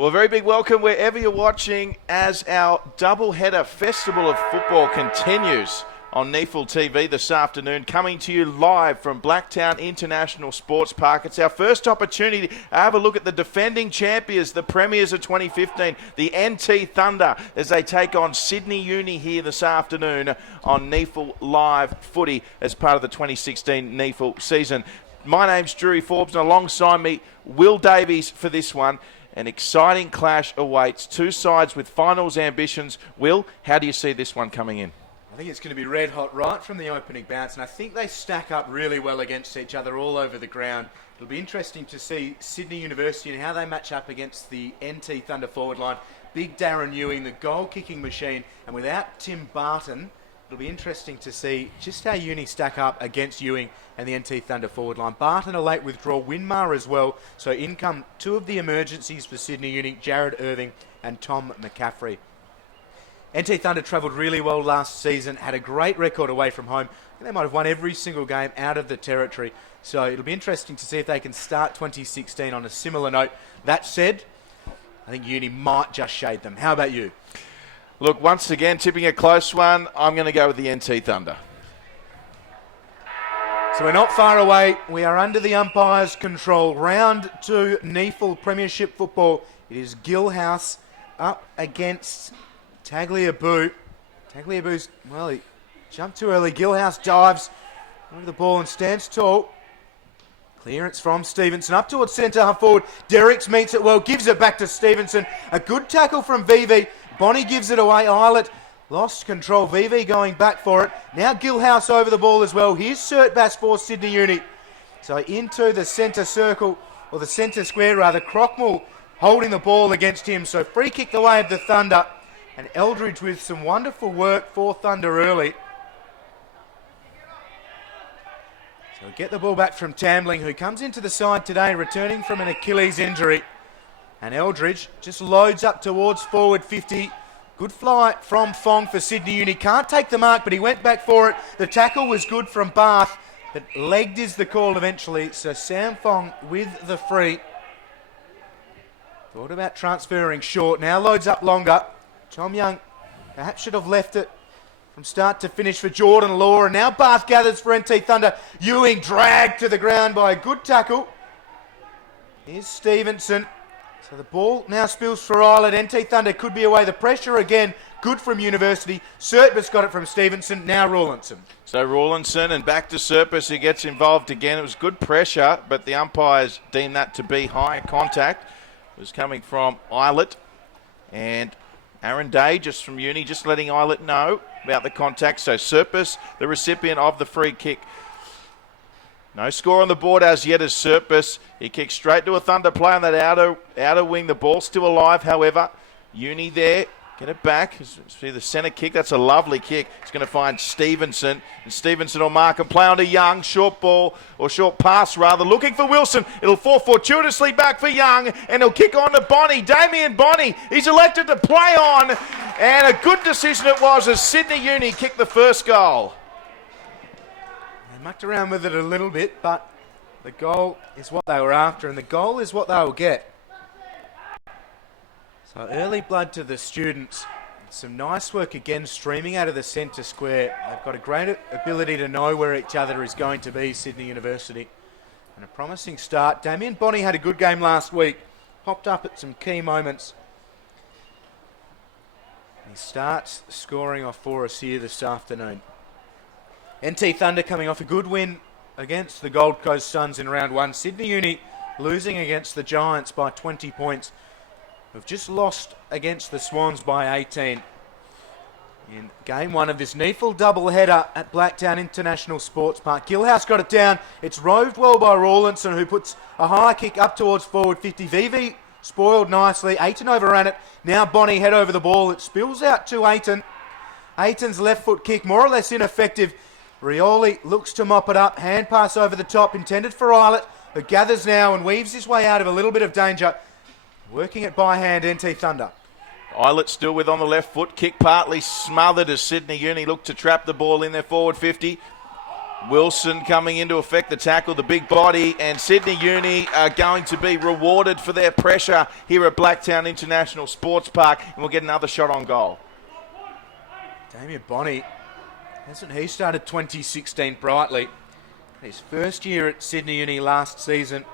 Well, a very big welcome wherever you're watching as our double-header Festival of Football continues on NEAFL TV this afternoon, coming to you live from Blacktown International Sports Park. It's our first opportunity to have a look at the defending champions, the premiers of 2015, the NT Thunder, as they take on Sydney Uni here this afternoon on NEAFL Live Footy as part of the 2016 NEAFL season. My name's Drewy Forbes, and alongside me, Will Davies for this one. An exciting clash awaits. Two sides with finals ambitions. Will, how do you see this one coming in? I think it's going to be red hot right from the opening bounce, and I think they stack up really well against each other all over the ground. It'll be interesting to see Sydney University and how they match up against the NT Thunder forward line. Big Darren Ewing, the goal-kicking machine, and without Tim Barton, it'll be interesting to see just how Uni stack up against Ewing and the NT Thunder forward line. Barton a late withdrawal, Winmar as well, so in come two of the emergencies for Sydney Uni, Jared Irving and Tom McCaffrey. NT Thunder travelled really well last season, had a great record away from home. I think they might have won every single game out of the territory. So it'll be interesting to see if they can start 2016 on a similar note. That said, I think Uni might just shade them. How about you? Look, once again, tipping a close one, I'm going to go with the NT Thunder. So we're not far away. We are under the umpire's control. Round 2 NEAFL Premiership Football. It is Gillhouse up against Tagliabue. Tagliabue's, well, he jumped too early. Gillhouse dives over the ball and stands tall. Clearance from Stevenson up towards centre half forward. Derricks meets it well, gives it back to Stevenson. A good tackle from VV. Bonnie gives it away. Eilert lost control. VV going back for it. Now Gillhouse over the ball as well. Here's Surtbass for Sydney Uni. So into the centre circle, or the centre square rather. Crockmall holding the ball against him. So free kick the way of the Thunder. And Eldridge with some wonderful work for Thunder early. So get the ball back from Tambling, who comes into the side today returning from an Achilles injury. And Eldridge just loads up towards forward 50. Good fly from Fong for Sydney Uni. Can't take the mark, but he went back for it. The tackle was good from Bath, but legged is the call eventually. So Sam Fong with the free. Thought about transferring short. Now loads up longer. Tom Young perhaps should have left it from start to finish for Jordan Law. And now Bath gathers for NT Thunder. Ewing dragged to the ground by a good tackle. Here's Stevenson. So the ball now spills for Eilert. NT Thunder could be away. The pressure again, good from University. Surtbus got it from Stevenson. Now Rawlinson. So Rawlinson and back to Surtbus, who gets involved again. It was good pressure, but the umpires deemed that to be high contact. It was coming from Eilert. And Aaron Day, just from Uni, just letting Eilert know about the contact. So Surtbus, the recipient of the free kick. No score on the board as yet as Surtbus. He kicks straight to a Thunder play on that outer wing. The ball's still alive, however. Uni there. Get it back. See the centre kick. That's a lovely kick. It's going to find Stevenson. And Stevenson will mark and play on to Young. Short ball, or short pass rather. Looking for Wilson. It'll fall fortuitously back for Young. And he'll kick on to Bonnie. Damien Bonnie. He's elected to play on. And a good decision it was as Sydney Uni kicked the first goal. They mucked around with it a little bit, but the goal is what they were after. And the goal is what they will get. So early blood to the students. Some nice work again streaming out of the centre square. They've got a great ability to know where each other is going to be, Sydney University. And a promising start. Damien Bonnie had a good game last week. Popped up at some key moments. He starts scoring off for us here this afternoon. NT Thunder coming off a good win against the Gold Coast Suns in round 1. Sydney Uni losing against the Giants by 20 points. We've just lost against the Swans by 18 in game 1 of this NEAFL doubleheader at Blacktown International Sports Park. Gillhouse got it down. It's roved well by Rawlinson, who puts a high kick up towards forward 50. VV spoiled nicely. Ayton overran it. Now Bonnie head over the ball. It spills out to Ayton. Ayton's left foot kick more or less ineffective. Rioli looks to mop it up. Hand pass over the top intended for Eilert, who gathers now and weaves his way out of a little bit of danger. Working it by hand, NT Thunder. Eilert still with on the left foot. Kick partly smothered as Sydney Uni looked to trap the ball in their forward 50. Wilson coming into effect, the tackle, the big body, and Sydney Uni are going to be rewarded for their pressure here at Blacktown International Sports Park, and we'll get another shot on goal. Damien Bonney, hasn't he started 2016 brightly? His first year at Sydney Uni last season,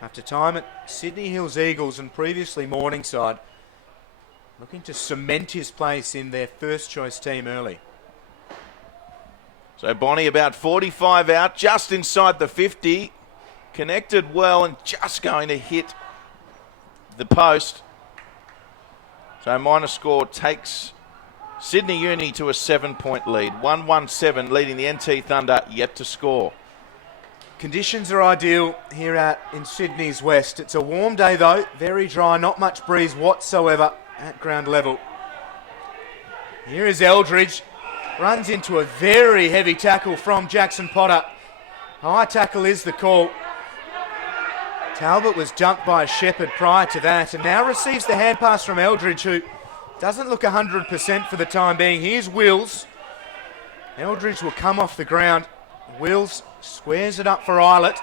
after time at Sydney Hills Eagles and previously Morningside, looking to cement his place in their first choice team early. So Bonney about 45 out, just inside the 50. Connected well and just going to hit the post. So minor score takes Sydney Uni to a 7-point lead. 1-1-7 leading the NT Thunder, yet to score. Conditions are ideal here in Sydney's West. It's a warm day though, very dry, not much breeze whatsoever at ground level. Here is Eldridge. Runs into a very heavy tackle from Jackson Potter. High tackle is the call. Talbot was jumped by a Shepherd prior to that and now receives the hand pass from Eldridge, who doesn't look 100% for the time being. Here's Wills. Eldridge will come off the ground. Wills squares it up for Eilert.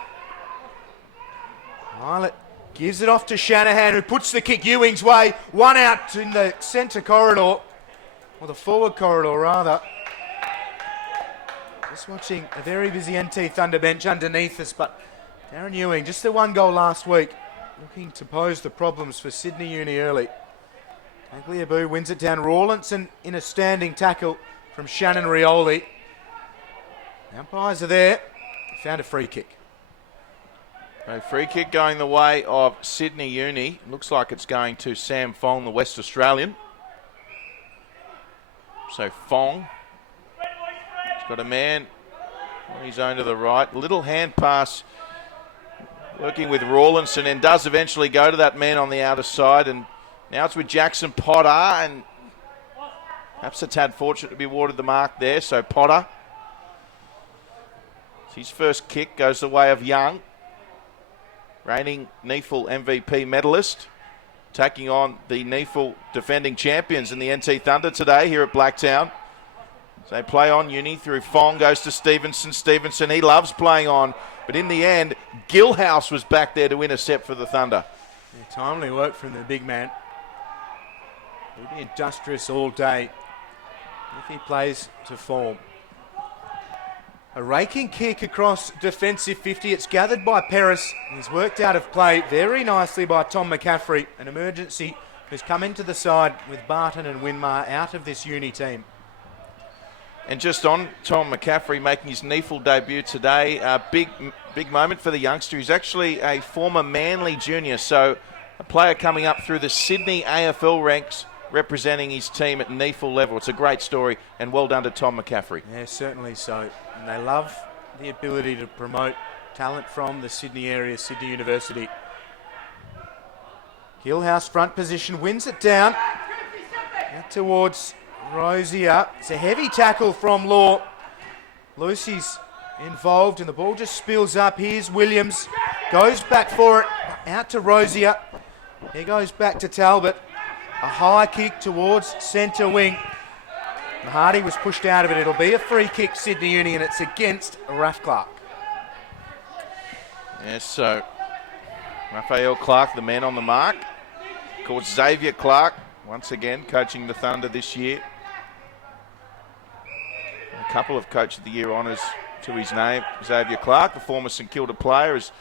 Eilert gives it off to Shanahan, who puts the kick Ewing's way. One out in the centre corridor, or the forward corridor rather. Just watching a very busy NT Thunder bench underneath us, but Darren Ewing, just the one goal last week, looking to pose the problems for Sydney Uni early. Tagliabue wins it down. Rawlinson in a standing tackle from Shannon Rioli. The umpires are there. Found a free kick. A free kick going the way of Sydney Uni. Looks like it's going to Sam Fong, the West Australian. So Fong. He's got a man on his own to the right. Little hand pass working with Rawlinson, and does eventually go to that man on the outer side. And now it's with Jackson Potter, and perhaps a tad fortunate to be awarded the mark there. So Potter. His first kick goes the way of Young, reigning NEAFL MVP medalist, taking on the NEAFL defending champions in the NT Thunder today here at Blacktown. So they play on. Uni through Fong, goes to Stevenson. Stevenson, he loves playing on, but in the end, Gilhouse was back there to intercept for the Thunder. Yeah, timely work from the big man. He'll be industrious all day if he plays to form. A raking kick across defensive 50. It's gathered by Peris. He's worked out of play very nicely by Tom McCaffrey. An emergency who's come into the side with Barton and Winmar out of this Uni team. And just on Tom McCaffrey making his NEAFL debut today, a big moment for the youngster. He's actually a former Manly junior, so a player coming up through the Sydney AFL ranks, representing his team at NEAFL level. It's a great story, and well done to Tom McCaffrey. Yeah, certainly so. And they love the ability to promote talent from the Sydney area, Sydney University. Gilhouse front position, wins it down. Out towards Rosier. It's a heavy tackle from Law. Lucy's involved and the ball just spills up. Here's Williams. Goes back for it. Out to Rosier. He goes back to Talbot. A high kick towards centre wing. Hardy was pushed out of it. It'll be a free kick, Sydney Uni, and it's against Raph Clark. Yes, so Raphael Clark, the man on the mark. Of course, Xavier Clark, once again, coaching the Thunder this year. A couple of Coach of the Year honours to his name. Xavier Clark, the former St Kilda player, is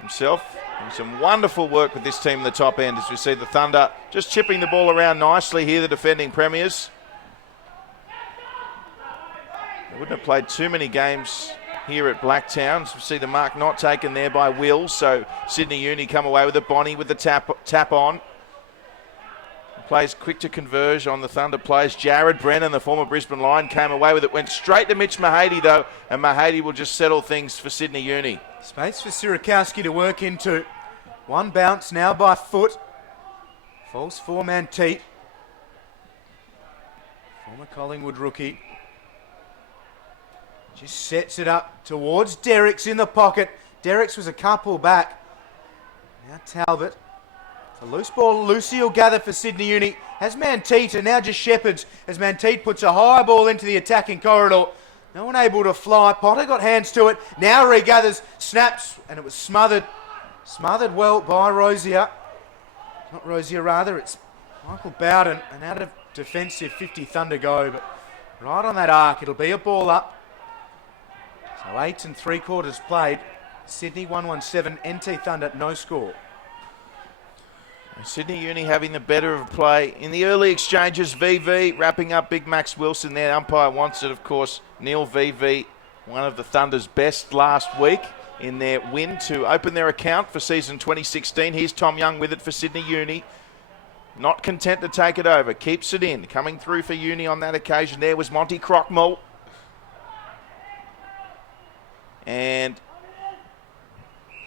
himself doing some wonderful work with this team in the top end, as we see the Thunder just chipping the ball around nicely here, the defending premiers. They wouldn't have played too many games here at Blacktown. So we see the mark not taken there by Will. So Sydney Uni come away with it. Bonnie with the tap on. Plays quick to converge on the Thunder players. Jared Brennan, the former Brisbane Lion, came away with it. Went straight to Mitch Mahady though. And Mahady will just settle things for Sydney Uni. Space for Sirakowski to work into. One bounce now by Foot. False four-man Teat. Former Collingwood rookie. Just sets it up towards Derricks in the pocket. Derricks was a couple back. Now Talbot. It's a loose ball. Lucy will gather for Sydney Uni. Has Manteet, and now just Shepherds as Manteet puts a high ball into the attacking corridor. No one able to fly. Potter got hands to it. Now regathers, snaps, and it was smothered. Smothered well by Rosier. Not Rosier, rather. It's Michael Bowden. And out of defensive 50 Thunder go, but right on that arc, it'll be a ball up. So 8 3/4 played. Sydney 117, NT Thunder no score. Sydney Uni having the better of play. In the early exchanges, VV wrapping up Big Max Wilson there. Umpire wants it, of course. Neil VV, one of the Thunder's best last week in their win to open their account for season 2016. Here's Tom Young with it for Sydney Uni. Not content to take it over. Keeps it in. Coming through for Uni on that occasion there was Monty Crockmull. And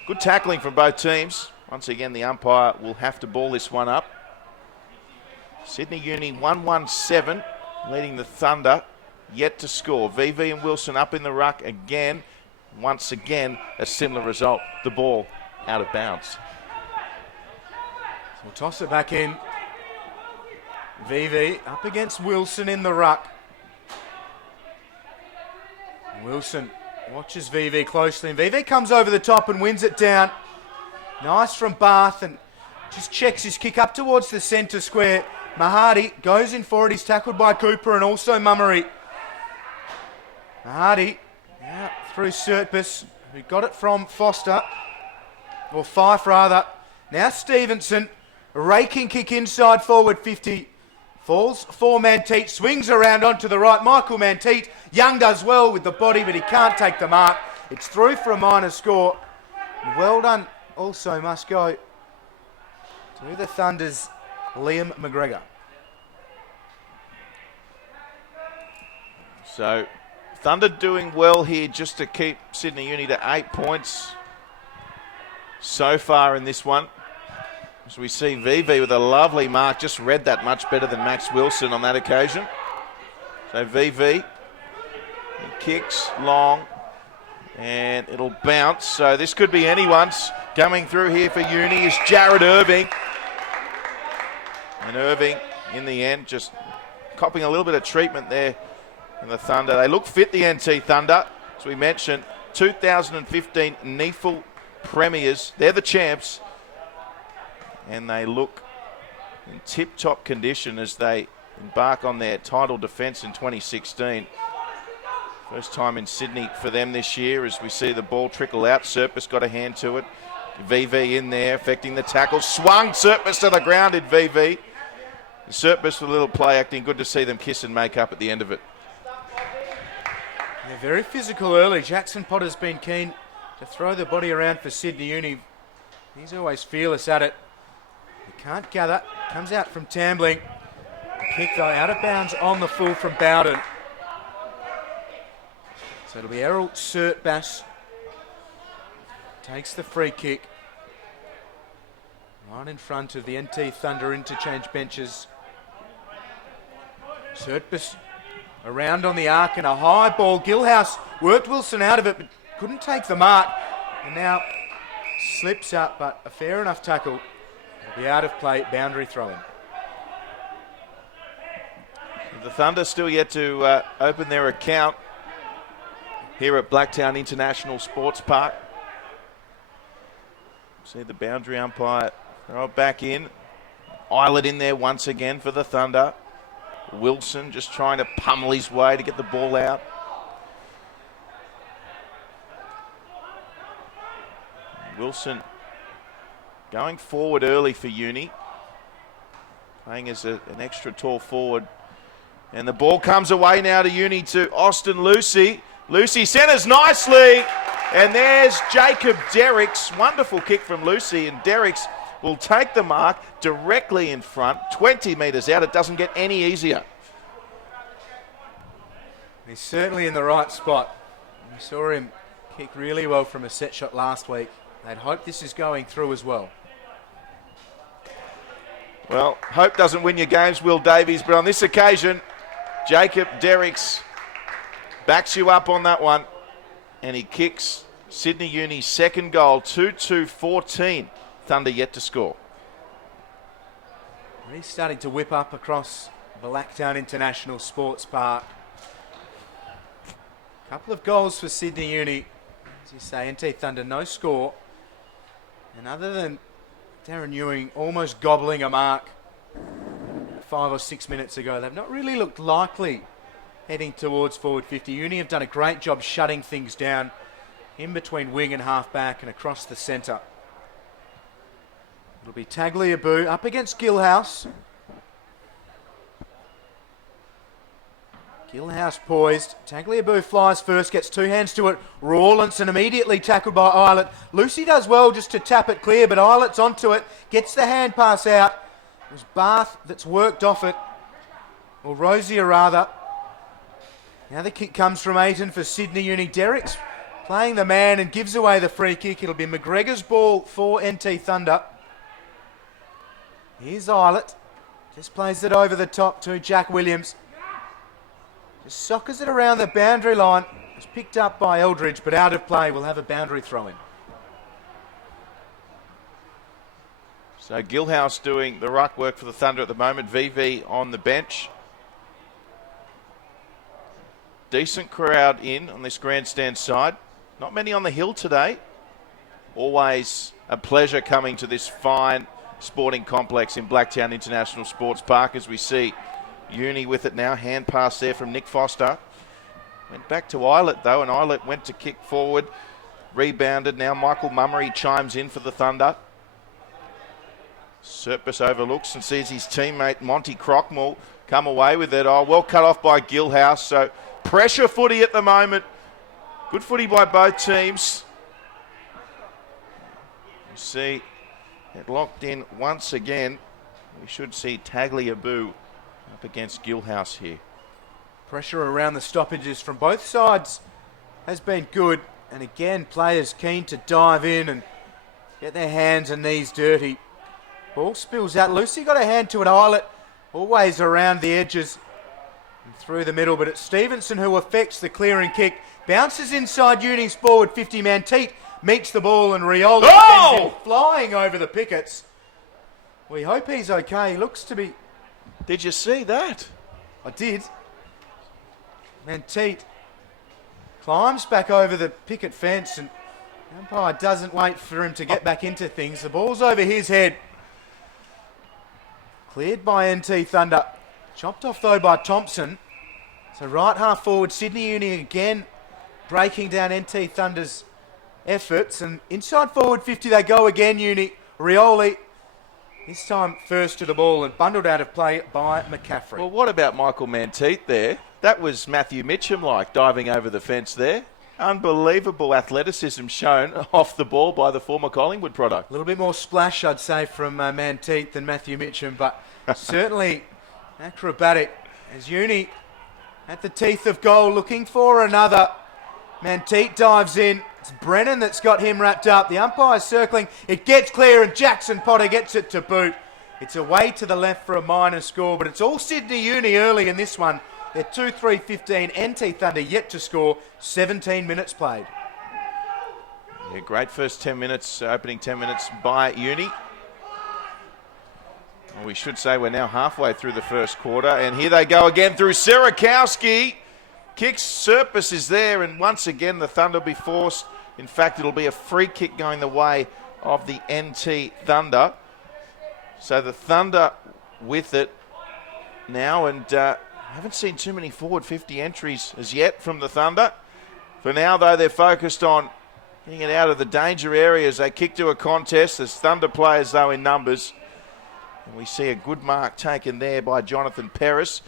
good tackling from both teams. Once again, the umpire will have to ball this one up. Sydney Uni 117, leading the Thunder, yet to score. VV and Wilson up in the ruck again. Once again, a similar result. The ball out of bounds. So we'll toss it back in. VV up against Wilson in the ruck. Wilson watches VV closely, and VV comes over the top and wins it down. Nice from Bath, and just checks his kick up towards the centre square. Mahadi goes in for it. He's tackled by Cooper and also Mummery. Mahadi out through Sertbus, who got it from Foster, or Fife rather. Now Stevenson, raking kick inside forward 50. Falls for Manteet, swings around onto the right. Michael Manteet, Young does well with the body, but he can't take the mark. It's through for a minor score. Well done. Also must go to the Thunder's Liam McGregor. So Thunder doing well here just to keep Sydney Uni to 8 points so far in this one. As we see VV with a lovely mark, just read that much better than Max Wilson on that occasion. So VV, he kicks long and it'll bounce. So this could be anyone's. Coming through here for Uni is Jared Irving. And Irving, in the end, just copping a little bit of treatment there in the Thunder. They look fit, the NT Thunder. As we mentioned, 2015 NEAFL premiers. They're the champs. And they look in tip-top condition as they embark on their title defence in 2016. First time in Sydney for them this year as we see the ball trickle out. Serpus got a hand to it. VV in there, affecting the tackle. Swung Serpus to the ground in VV. Serpus with a little play acting. Good to see them kiss and make up at the end of it. They're very physical early. Jackson Potter's been keen to throw the body around for Sydney Uni. He's always fearless at it. He can't gather. Comes out from Tambling. The kick though out of bounds on the full from Bowden. So it'll be Errol Sertbus. Takes the free kick. Right in front of the NT Thunder interchange benches. Sertbus around on the arc and a high ball. Gilhouse worked Wilson out of it but couldn't take the mark. And now slips up, but a fair enough tackle. It'll be out of play, boundary throw-in. The Thunder still yet to open their account here at Blacktown International Sports Park. See the boundary umpire throw it back in. Eilert in there once again for the Thunder. Wilson just trying to pummel his way to get the ball out. Wilson going forward early for Uni. Playing as an extra tall forward. And the ball comes away now to Uni to Austin Lucy. Lucy centres nicely. And there's Jacob Derricks. Wonderful kick from Lucy. And Derricks will take the mark directly in front. 20 metres out. It doesn't get any easier. He's certainly in the right spot. We saw him kick really well from a set shot last week. They'd hope this is going through as well. Well, hope doesn't win your games, Will Davies. But on this occasion, Jacob Derricks backs you up on that one. And he kicks Sydney Uni's second goal, 2-2-14. Thunder yet to score. He's starting to whip up across Blacktown International Sports Park. Couple of goals for Sydney Uni. As you say, NT Thunder no score. And other than Darren Ewing almost gobbling a mark 5 or 6 minutes ago, they've not really looked likely heading towards forward 50. Uni have done a great job shutting things down in between wing and half back and across the centre. It'll be Tagliabue up against Gilhouse. Gilhouse poised. Tagliabue flies first, gets two hands to it. Rawlinson immediately tackled by Eilert. Lucy does well just to tap it clear, but Eilert's onto it. Gets the hand pass out. It was Bath that's worked off it. Or Rosier rather. Now the kick comes from Ayton for Sydney Uni. Derrick's playing the man and gives away the free kick. It'll be McGregor's ball for NT Thunder. Here's Eilert. Just plays it over the top to Jack Williams. Just soccers it around the boundary line. It's picked up by Eldridge, but out of play. We'll have a boundary throw in. So Gilhouse doing the ruck work for the Thunder at the moment. VV on the bench. Decent crowd in on this grandstand side. Not many on the hill today. Always a pleasure coming to this fine sporting complex in Blacktown International Sports Park as we see Uni with it now. Hand pass there from Nick Foster. Went back to Eilert though, and Eilert went to kick forward. Rebounded. Now Michael Mummery chimes in for the Thunder. Serpis overlooks and sees his teammate Monty Crockmall come away with it. Oh, well cut off by Gilhouse. So pressure footy at the moment. Good footy by both teams. You see it locked in once again. We should see Tagliabue up against Gilhouse here. Pressure around the stoppages from both sides has been good. And again, players keen to dive in and get their hands and knees dirty. Ball spills out. Lucy got a hand to it. Eilert always around the edges and through the middle. But it's Stevenson who affects the clearing kick. Bounces inside Uni's forward 50-man. Teat meets the ball and Rioli sends him flying over the pickets. We hope he's okay. He looks to be... Did you see that? I did. Teat climbs back over the picket fence and the umpire doesn't wait for him to get back into things. The ball's over his head. Cleared by NT Thunder. Chopped off though by Thompson. So right half forward, Sydney Uni again breaking down NT Thunder's efforts. And inside forward 50 they go again, Uni. Rioli, this time first to the ball and bundled out of play by McCaffrey. Well, what about Michael Manteet there? That was Matthew Mitchum-like diving over the fence there. Unbelievable athleticism shown off the ball by the former Collingwood product. A little bit more splash, I'd say, from Manteet than Matthew Mitchum, but certainly acrobatic as Uni at the teeth of goal looking for another. Manteet dives in. It's Brennan that's got him wrapped up. The umpire's circling. It gets clear and Jackson Potter gets it to boot. It's away to the left for a minor score, but it's all Sydney Uni early in this one. They're 2-3-15. NT Thunder yet to score. 17 minutes played. Yeah, great first 10 minutes, opening 10 minutes by Uni. Well, we should say we're now halfway through the first quarter. And here they go again through Sierakowski. Kicks, Serpis is there. And once again, the Thunder will be forced. In fact, it'll be a free kick going the way of the NT Thunder. So the Thunder with it now. And haven't seen too many forward 50 entries as yet from the Thunder. For now, though, they're focused on getting it out of the danger area as they kick to a contest. There's Thunder players, though, in numbers. And we see a good mark taken there by Jonathan Peris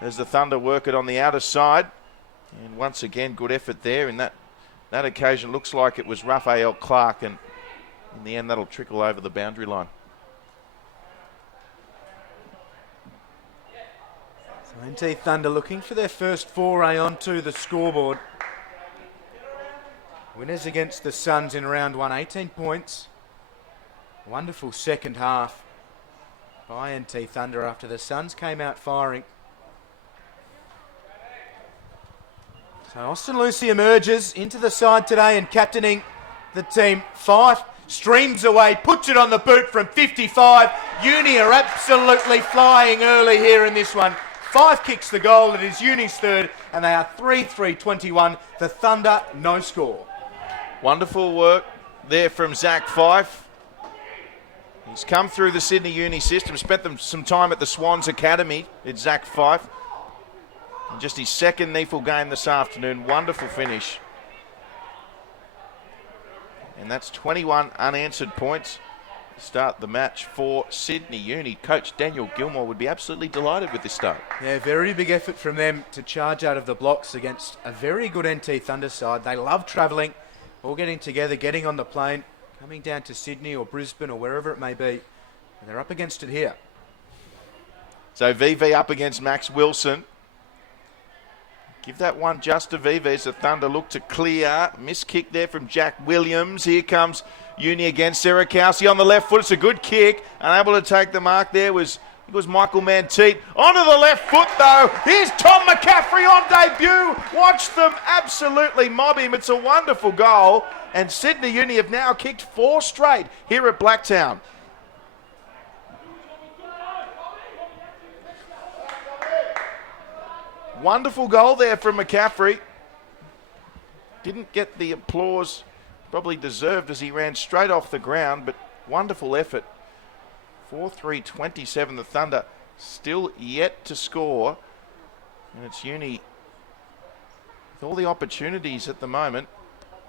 as the Thunder work it on the outer side. And once again, good effort there. In that occasion, looks like it was Raphael Clark. And in the end, that'll trickle over the boundary line. NT Thunder looking for their first foray onto the scoreboard. Winners against the Suns in round 1, 18 points. Wonderful second half by NT Thunder after the Suns came out firing. So Austin Lucy emerges into the side today and captaining the team. Fife streams away, puts it on the boot from 55. Uni are absolutely flying early here in this one. 5 kicks the goal. It is Uni's third, and they are 3-3-21. The Thunder, no score. Wonderful work there from Zach Fife. He's come through the Sydney Uni system, spent some time at the Swans Academy. It's Zach Fife. And just his second NEAFL game this afternoon. Wonderful finish. And that's 21 unanswered points to start the match for Sydney Uni. Coach Daniel Gilmore would be absolutely delighted with this start. Yeah, very big effort from them to charge out of the blocks against a very good NT Thunder side. They love travelling, all getting together, getting on the plane, coming down to Sydney or Brisbane or wherever it may be. And they're up against it here. So VV up against Max Wilson. Give that one just to VV as the Thunder look to clear. Miss kick there from Jack Williams. Here comes Uni against Serakowski on the left foot. It's a good kick. Unable to take the mark there was Michael Manteet. Onto the left foot though. Here's Tom McCaffrey on debut. Watch them absolutely mob him. It's a wonderful goal. And Sydney Uni have now kicked 4 straight here at Blacktown. Wonderful goal there from McCaffrey. Didn't get the applause probably deserved as he ran straight off the ground, but wonderful effort. 4-3-27, the Thunder still yet to score. And it's Uni with all the opportunities at the moment.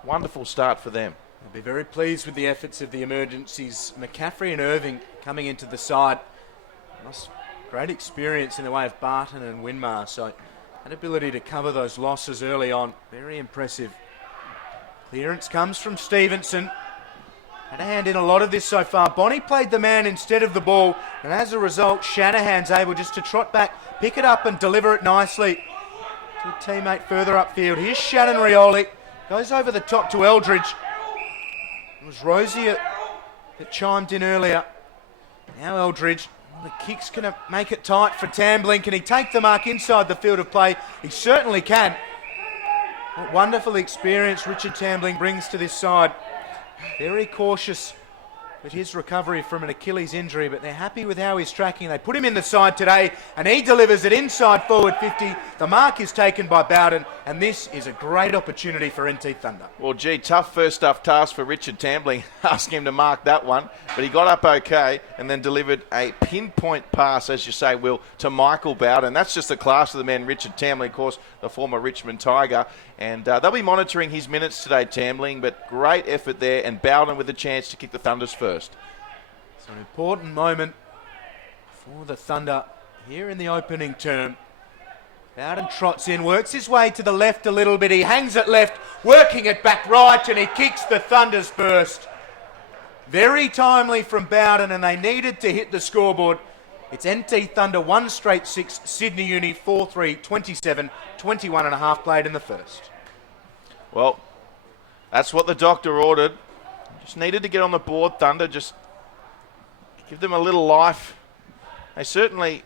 Wonderful start for them. I'll be very pleased with the efforts of the emergencies. McCaffrey and Irving coming into the side. Great experience in the way of Barton and Winmar, so an ability to cover those losses early on. Very impressive. Clearance comes from Stevenson. Had a hand in a lot of this so far. Bonnie played the man instead of the ball, and as a result, Shanahan's able just to trot back, pick it up and deliver it nicely to a teammate further upfield. Here's Shannon Rioli. Goes over the top to Eldridge. It was Rosie that chimed in earlier. Now Eldridge. The kick's going to make it tight for Tambling. Can he take the mark inside the field of play? He certainly can. What wonderful experience Richard Tambling brings to this side. Very cautious with his recovery from an Achilles injury, but they're happy with how he's tracking. They put him in the side today, and he delivers it inside forward 50. The mark is taken by Bowden, and this is a great opportunity for NT Thunder. Well, gee, tough first up task for Richard Tambling. Asking him to mark that one, but he got up okay and then delivered a pinpoint pass, as you say, Will, to Michael Bowden. That's just the class of the man, Richard Tambling, of course, the former Richmond Tiger. And they'll be monitoring his minutes today, Tambling, but great effort there, and Bowden with a chance to kick the Thunders first. It's an important moment for the Thunder here in the opening term. Bowden trots in, works his way to the left a little bit. He hangs it left, working it back right, and he kicks the Thunders first. Very timely from Bowden, and they needed to hit the scoreboard. It's NT Thunder 1 straight 6, Sydney Uni 4-3-27, 21 and a half played in the first. Well, that's what the doctor ordered. Just needed to get on the board, Thunder. Just give them a little life. They certainly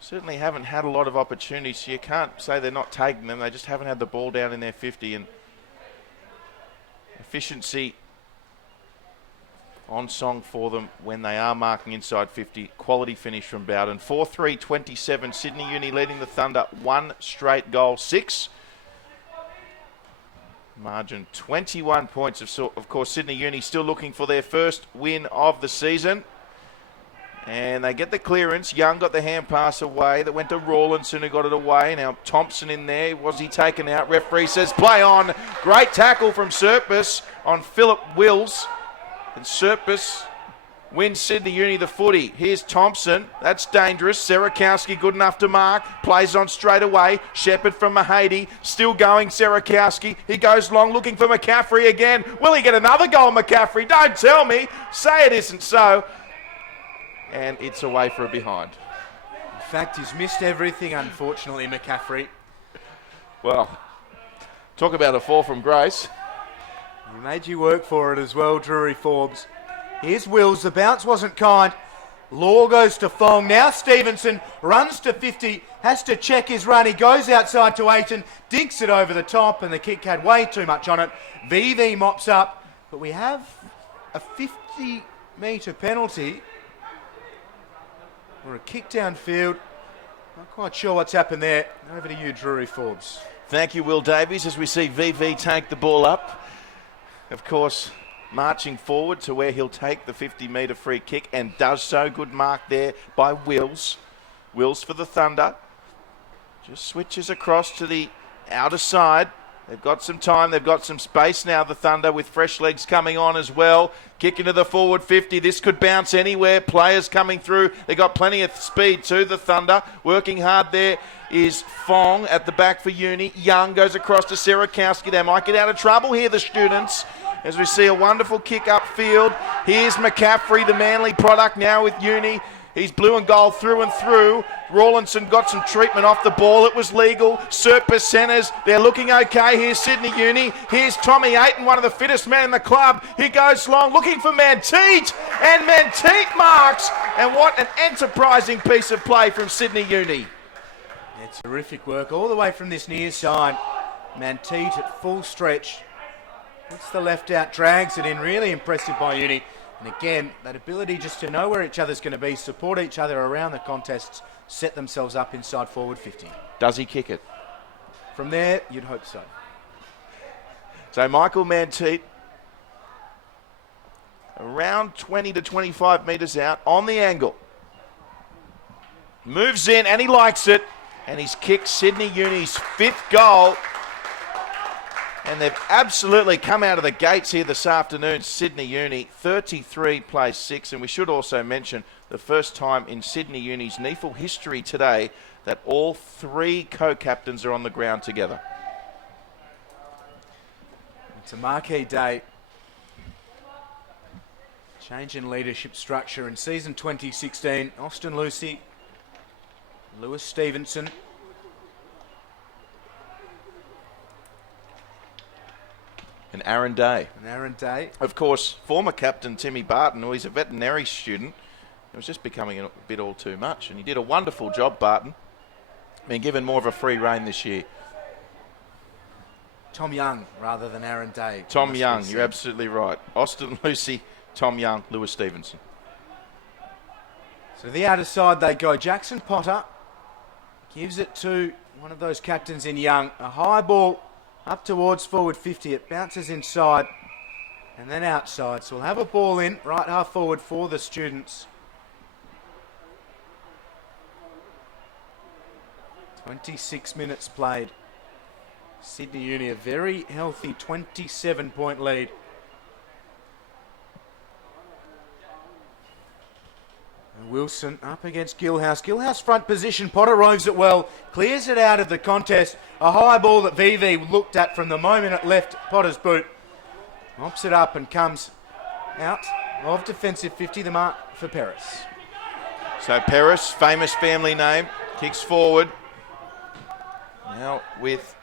haven't had a lot of opportunities, so you can't say they're not taking them. They just haven't had the ball down in their 50, and efficiency on song for them when they are marking inside 50. Quality finish from Bowden. 4-3-27, Sydney Uni leading the Thunder 1 straight goal 6. Margin 21 points. Of course, Sydney Uni still looking for their first win of the season. And they get the clearance. Young got the hand pass away. That went to Rawlinson, who got it away. Now Thompson in there. Was he taken out? Referee says play on. Great tackle from Serpis on Philip Wills. And Serpis wins Sydney Uni the footy. Here's Thompson. That's dangerous. Serakowski good enough to mark. Plays on straight away. Shepherd from Mahady. Still going, Serakowski. He goes long looking for McCaffrey again. Will he get another goal, McCaffrey? Don't tell me. Say it isn't so. And it's away for a behind. In fact, he's missed everything, unfortunately, McCaffrey. Well, talk about a fall from grace. He made you work for it as well, Drury Forbes. Here's Wills. The bounce wasn't kind. Law goes to Fong. Now Stevenson runs to 50. Has to check his run. He goes outside to Aiton. Dinks it over the top, and the kick had way too much on it. VV mops up. But we have a 50-metre penalty. or a kick downfield. Not quite sure what's happened there. Over to you, Drury Forbes. Thank you, Will Davies, as we see VV take the ball up. Of course, marching forward to where he'll take the 50-metre free kick and does so. Good mark there by Wills. Wills for the Thunder. Just switches across to the outer side. They've got some time. They've got some space now, the Thunder, with fresh legs coming on as well. Kick into the forward 50. This could bounce anywhere. Players coming through. They've got plenty of speed too, the Thunder. Working hard there is Fong at the back for Uni. Young goes across to Serakowski. They might get out of trouble here, the students, as we see a wonderful kick upfield. Here's McCaffrey, the Manly product, now with Uni. He's blue and gold through and through. Rawlinson got some treatment off the ball. It was legal. Surpus centres. They're looking okay. Here's Sydney Uni. Here's Tommy Aiton, one of the fittest men in the club. He goes long, looking for Manteet. And Manteet marks. And what an enterprising piece of play from Sydney Uni. Yeah, terrific work all the way from this near side. Manteet at full stretch. Puts the left out, drags it in. Really impressive by Uni. And again, that ability just to know where each other's going to be, support each other around the contests, set themselves up inside forward 50. Does he kick it? From there, you'd hope so. So Michael Manteet, around 20 to 25 metres out, on the angle. Moves in, and he likes it. And he's kicked Sydney Uni's 5th goal. And they've absolutely come out of the gates here this afternoon, Sydney Uni, 33 plays 6. And we should also mention the first time in Sydney Uni's NEAFL history today that all 3 co-captains are on the ground together. It's a marquee day. Change in leadership structure in season 2016. Austin Lucy, Lewis Stevenson. And Aaron Day. Of course, former captain Timmy Barton, who he's a veterinary student. It was just becoming a bit all too much. And he did a wonderful job, Barton. Been given more of a free rein this year. Tom Young rather than Aaron Day. Tom Young, you're absolutely right. Austin Lucy, Tom Young, Lewis Stevenson. So the outer side they go. Jackson Potter gives it to one of those captains in Young. A high ball up towards forward 50. It bounces inside and then outside. So we'll have a ball in right half forward for the students. 26 minutes played. Sydney Uni a very healthy 27-point lead. And Wilson up against Gilhouse. Gilhouse front position. Potter roves it well. Clears it out of the contest. A high ball that VV looked at from the moment it left Potter's boot. Mops it up and comes out of defensive 50. The mark for Paris. So Paris, famous family name, kicks forward. Now with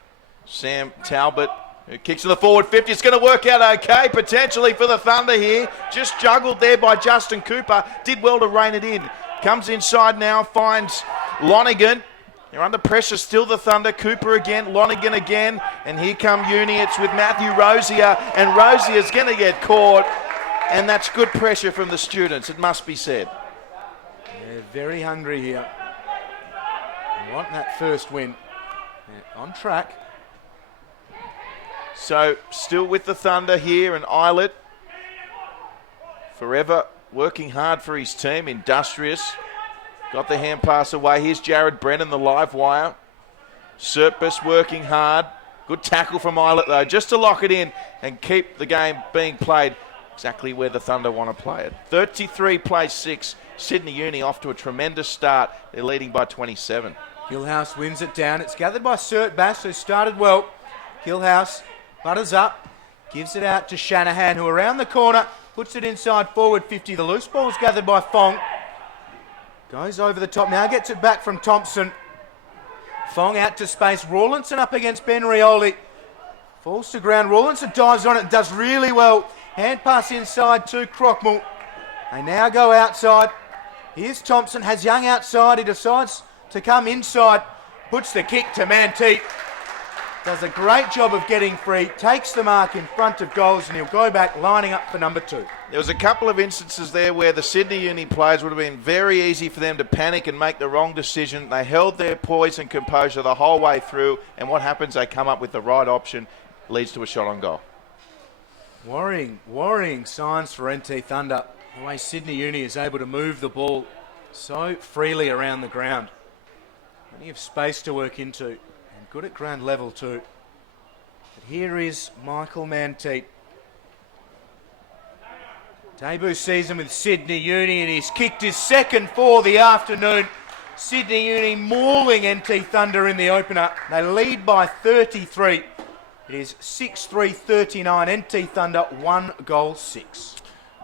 Sam Talbot, who kicks to the forward 50. It's going to work out okay, potentially, for the Thunder here. Just juggled there by Justin Cooper. Did well to rein it in. Comes inside now, finds Lonigan. They're under pressure still, the Thunder. Cooper again, Lonigan again. And here come Uni. It's with Matthew Rosier. And Rosier's going to get caught. And that's good pressure from the students, it must be said. They're very hungry here. They want that first win. They're on track. So, still with the Thunder here, and Eilert, forever working hard for his team, industrious. Got the hand pass away. Here's Jared Brennan, the live wire. Surpus working hard. Good tackle from Eilert, though, just to lock it in and keep the game being played exactly where the Thunder want to play it. 33 plays 6. Sydney Uni off to a tremendous start. They're leading by 27. Gilhouse wins it down. It's gathered by Surt Bass, who started well. Gilhouse butters up, gives it out to Shanahan, who around the corner puts it inside forward 50. The loose ball's gathered by Fong. Goes over the top, now gets it back from Thompson. Fong out to space. Rawlinson up against Ben Rioli. Falls to ground. Rawlinson dives on it and does really well. Hand pass inside to Crockmall. They now go outside. Here's Thompson, has Young outside. He decides to come inside. Puts the kick to Manteet. Does a great job of getting free. Takes the mark in front of goals, and he'll go back lining up for number 2. There was a couple of instances there where the Sydney Uni players would have been very easy for them to panic and make the wrong decision. They held their poise and composure the whole way through, and what happens, they come up with the right option, leads to a shot on goal. Worrying signs for NT Thunder. The way Sydney Uni is able to move the ball so freely around the ground. Plenty of space to work into, and good at ground level too. But here is Michael Manteet. Debut season with Sydney Uni, and he's kicked his second for the afternoon. Sydney Uni mauling NT Thunder in the opener. They lead by 33. It is 6-3-39. NT Thunder 1 goal 6.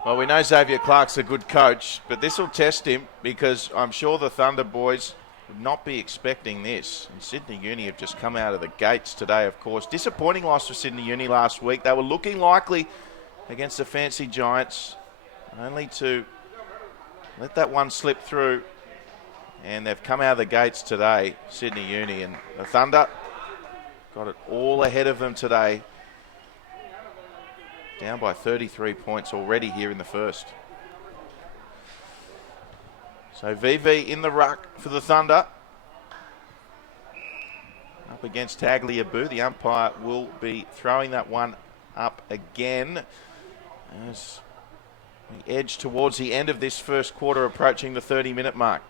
Well, we know Xavier Clark's a good coach, but this will test him because I'm sure the Thunder boys would not be expecting this. And Sydney Uni have just come out of the gates today, of course. Disappointing loss for Sydney Uni last week. They were looking likely against the fancy Giants, only to let that one slip through. And they've come out of the gates today, Sydney Uni, and the Thunder got it all ahead of them today. Down by 33 points already here in the first. So VV in the ruck for the Thunder. Up against Tagliabue. The umpire will be throwing that one up again as we edge towards the end of this first quarter, approaching the 30-minute mark.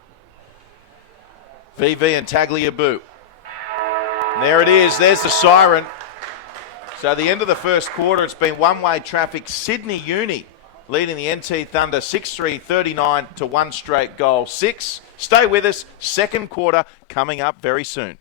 VV and Tagliabue. And there it is. There's the siren. So the end of the first quarter, it's been one-way traffic. Sydney Uni leading the NT Thunder 6-3-39 to one straight goal 6. Stay with us. Second quarter coming up very soon.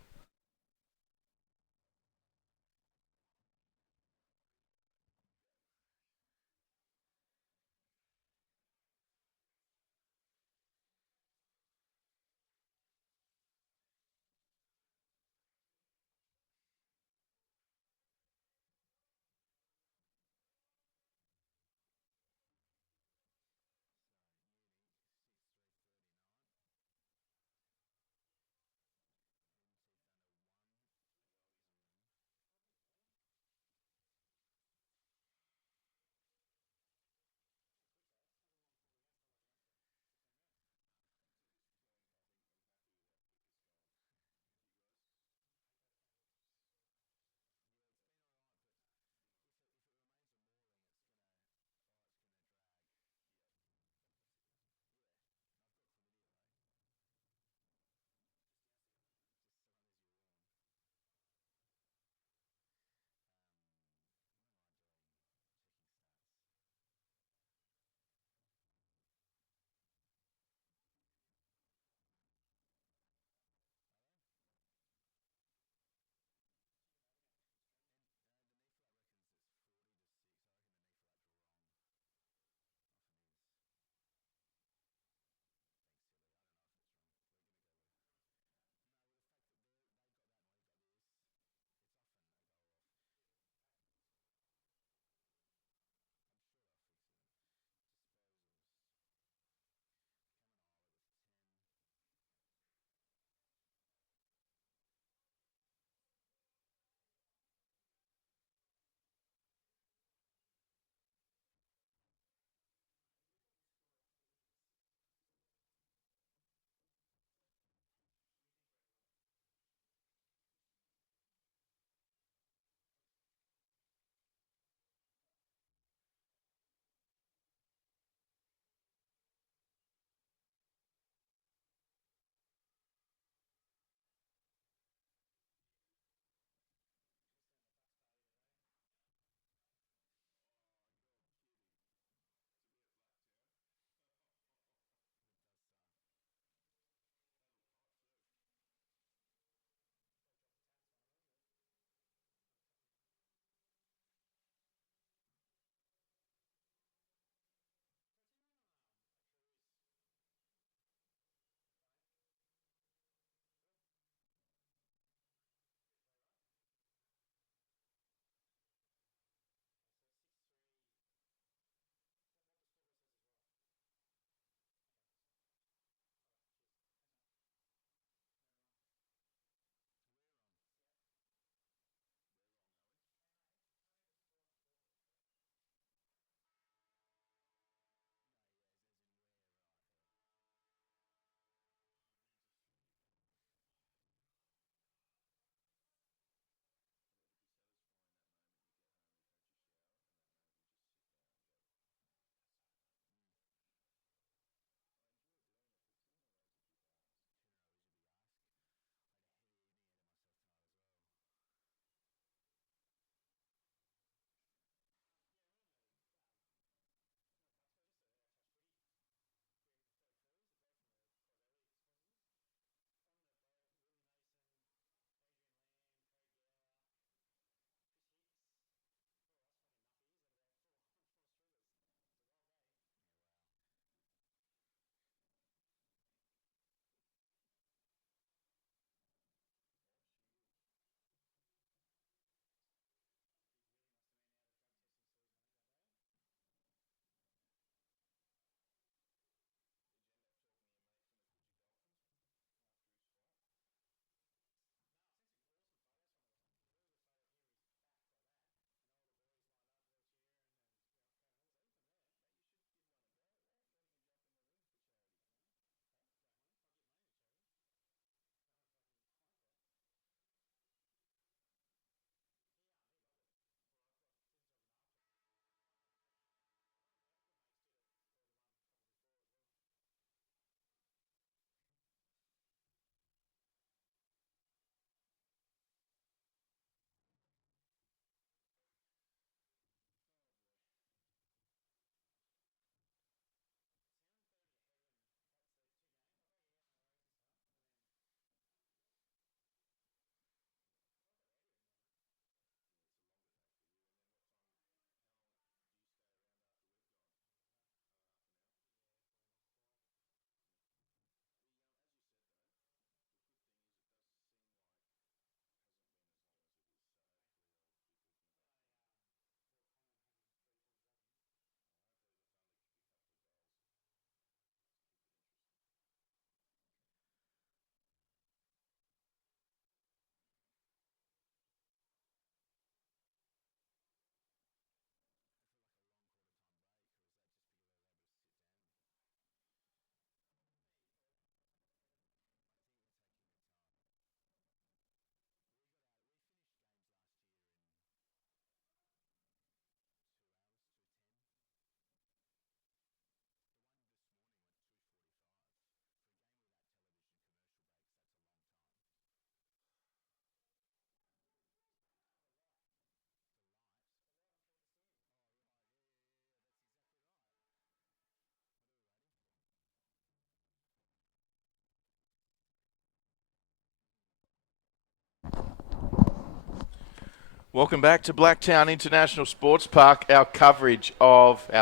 Welcome back to Blacktown International Sports Park, our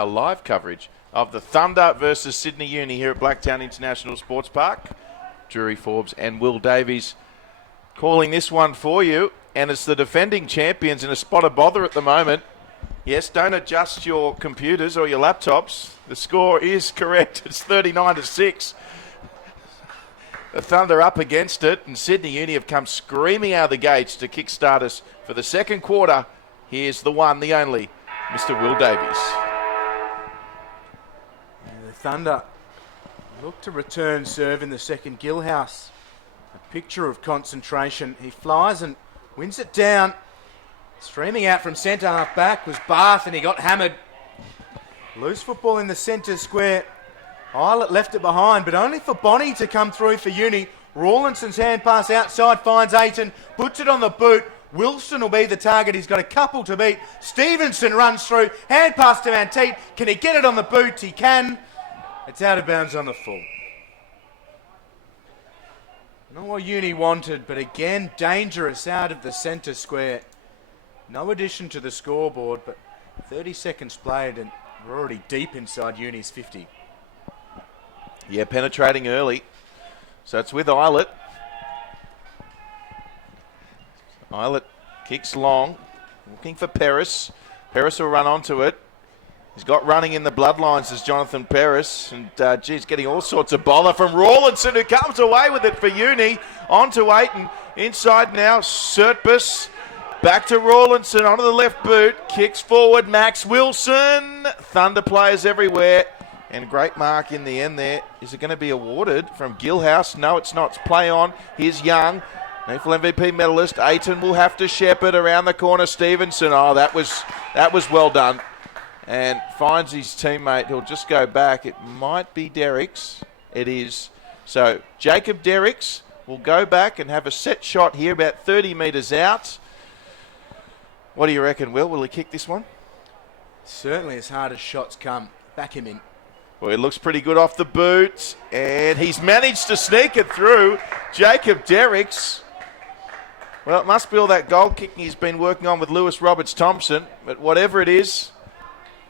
live coverage of the Thunder versus Sydney Uni here at Blacktown International Sports Park. Drury Forbes and Will Davies calling this one for you, and it's the defending champions in a spot of bother at the moment. Yes, don't adjust your computers or your laptops. The score is correct. It's 39-6. The Thunder up against it, and Sydney Uni have come screaming out of the gates to kickstart us for the second quarter. Here's the one, the only, Mr. Will Davies. And the Thunder look to return serve in the second. Gilhouse, a picture of concentration. He flies and wins it down. Streaming out from centre half back was Barth, and he got hammered. Loose football in the centre square. Eilert left it behind, but only for Bonnie to come through for Uni. Rawlinson's hand pass outside finds Aiton, puts it on the boot. Wilson will be the target. He's got a couple to beat. Stevenson runs through, hand pass to Manteet. Can he get it on the boot? He can. It's out of bounds on the full. Not what Uni wanted, but again dangerous out of the centre square. No addition to the scoreboard, but 30 seconds played and we're already deep inside Uni's 50. Yeah, penetrating early. So it's with Eilert. Eilert kicks long, looking for Peris. Peris will run onto it. He's got running in the bloodlines as Jonathan Peris. And, geez, getting all sorts of bother from Rawlinson, who comes away with it for Uni. On to Aiton. Inside now, Sertbus. Back to Rawlinson, onto the left boot. Kicks forward, Max Wilson. Thunder players everywhere. And great mark in the end there. Is it going to be awarded from Gilhouse? No, it's not. It's play on. Here's Young. NEAFL MVP medalist. Aiton will have to shepherd around the corner. Stevenson. Oh, that was well done. And finds his teammate. He'll just go back. It might be Derricks. It is. So Jacob Derricks will go back and have a set shot here about 30 metres out. What do you reckon, Will? Will he kick this one? Certainly as hard as shots come. Back him in. Well, it looks pretty good off the boot, and he's managed to sneak it through. Jacob Derricks. Well, it must be all that goal kicking he's been working on with Lewis Roberts-Thompson, but whatever it is,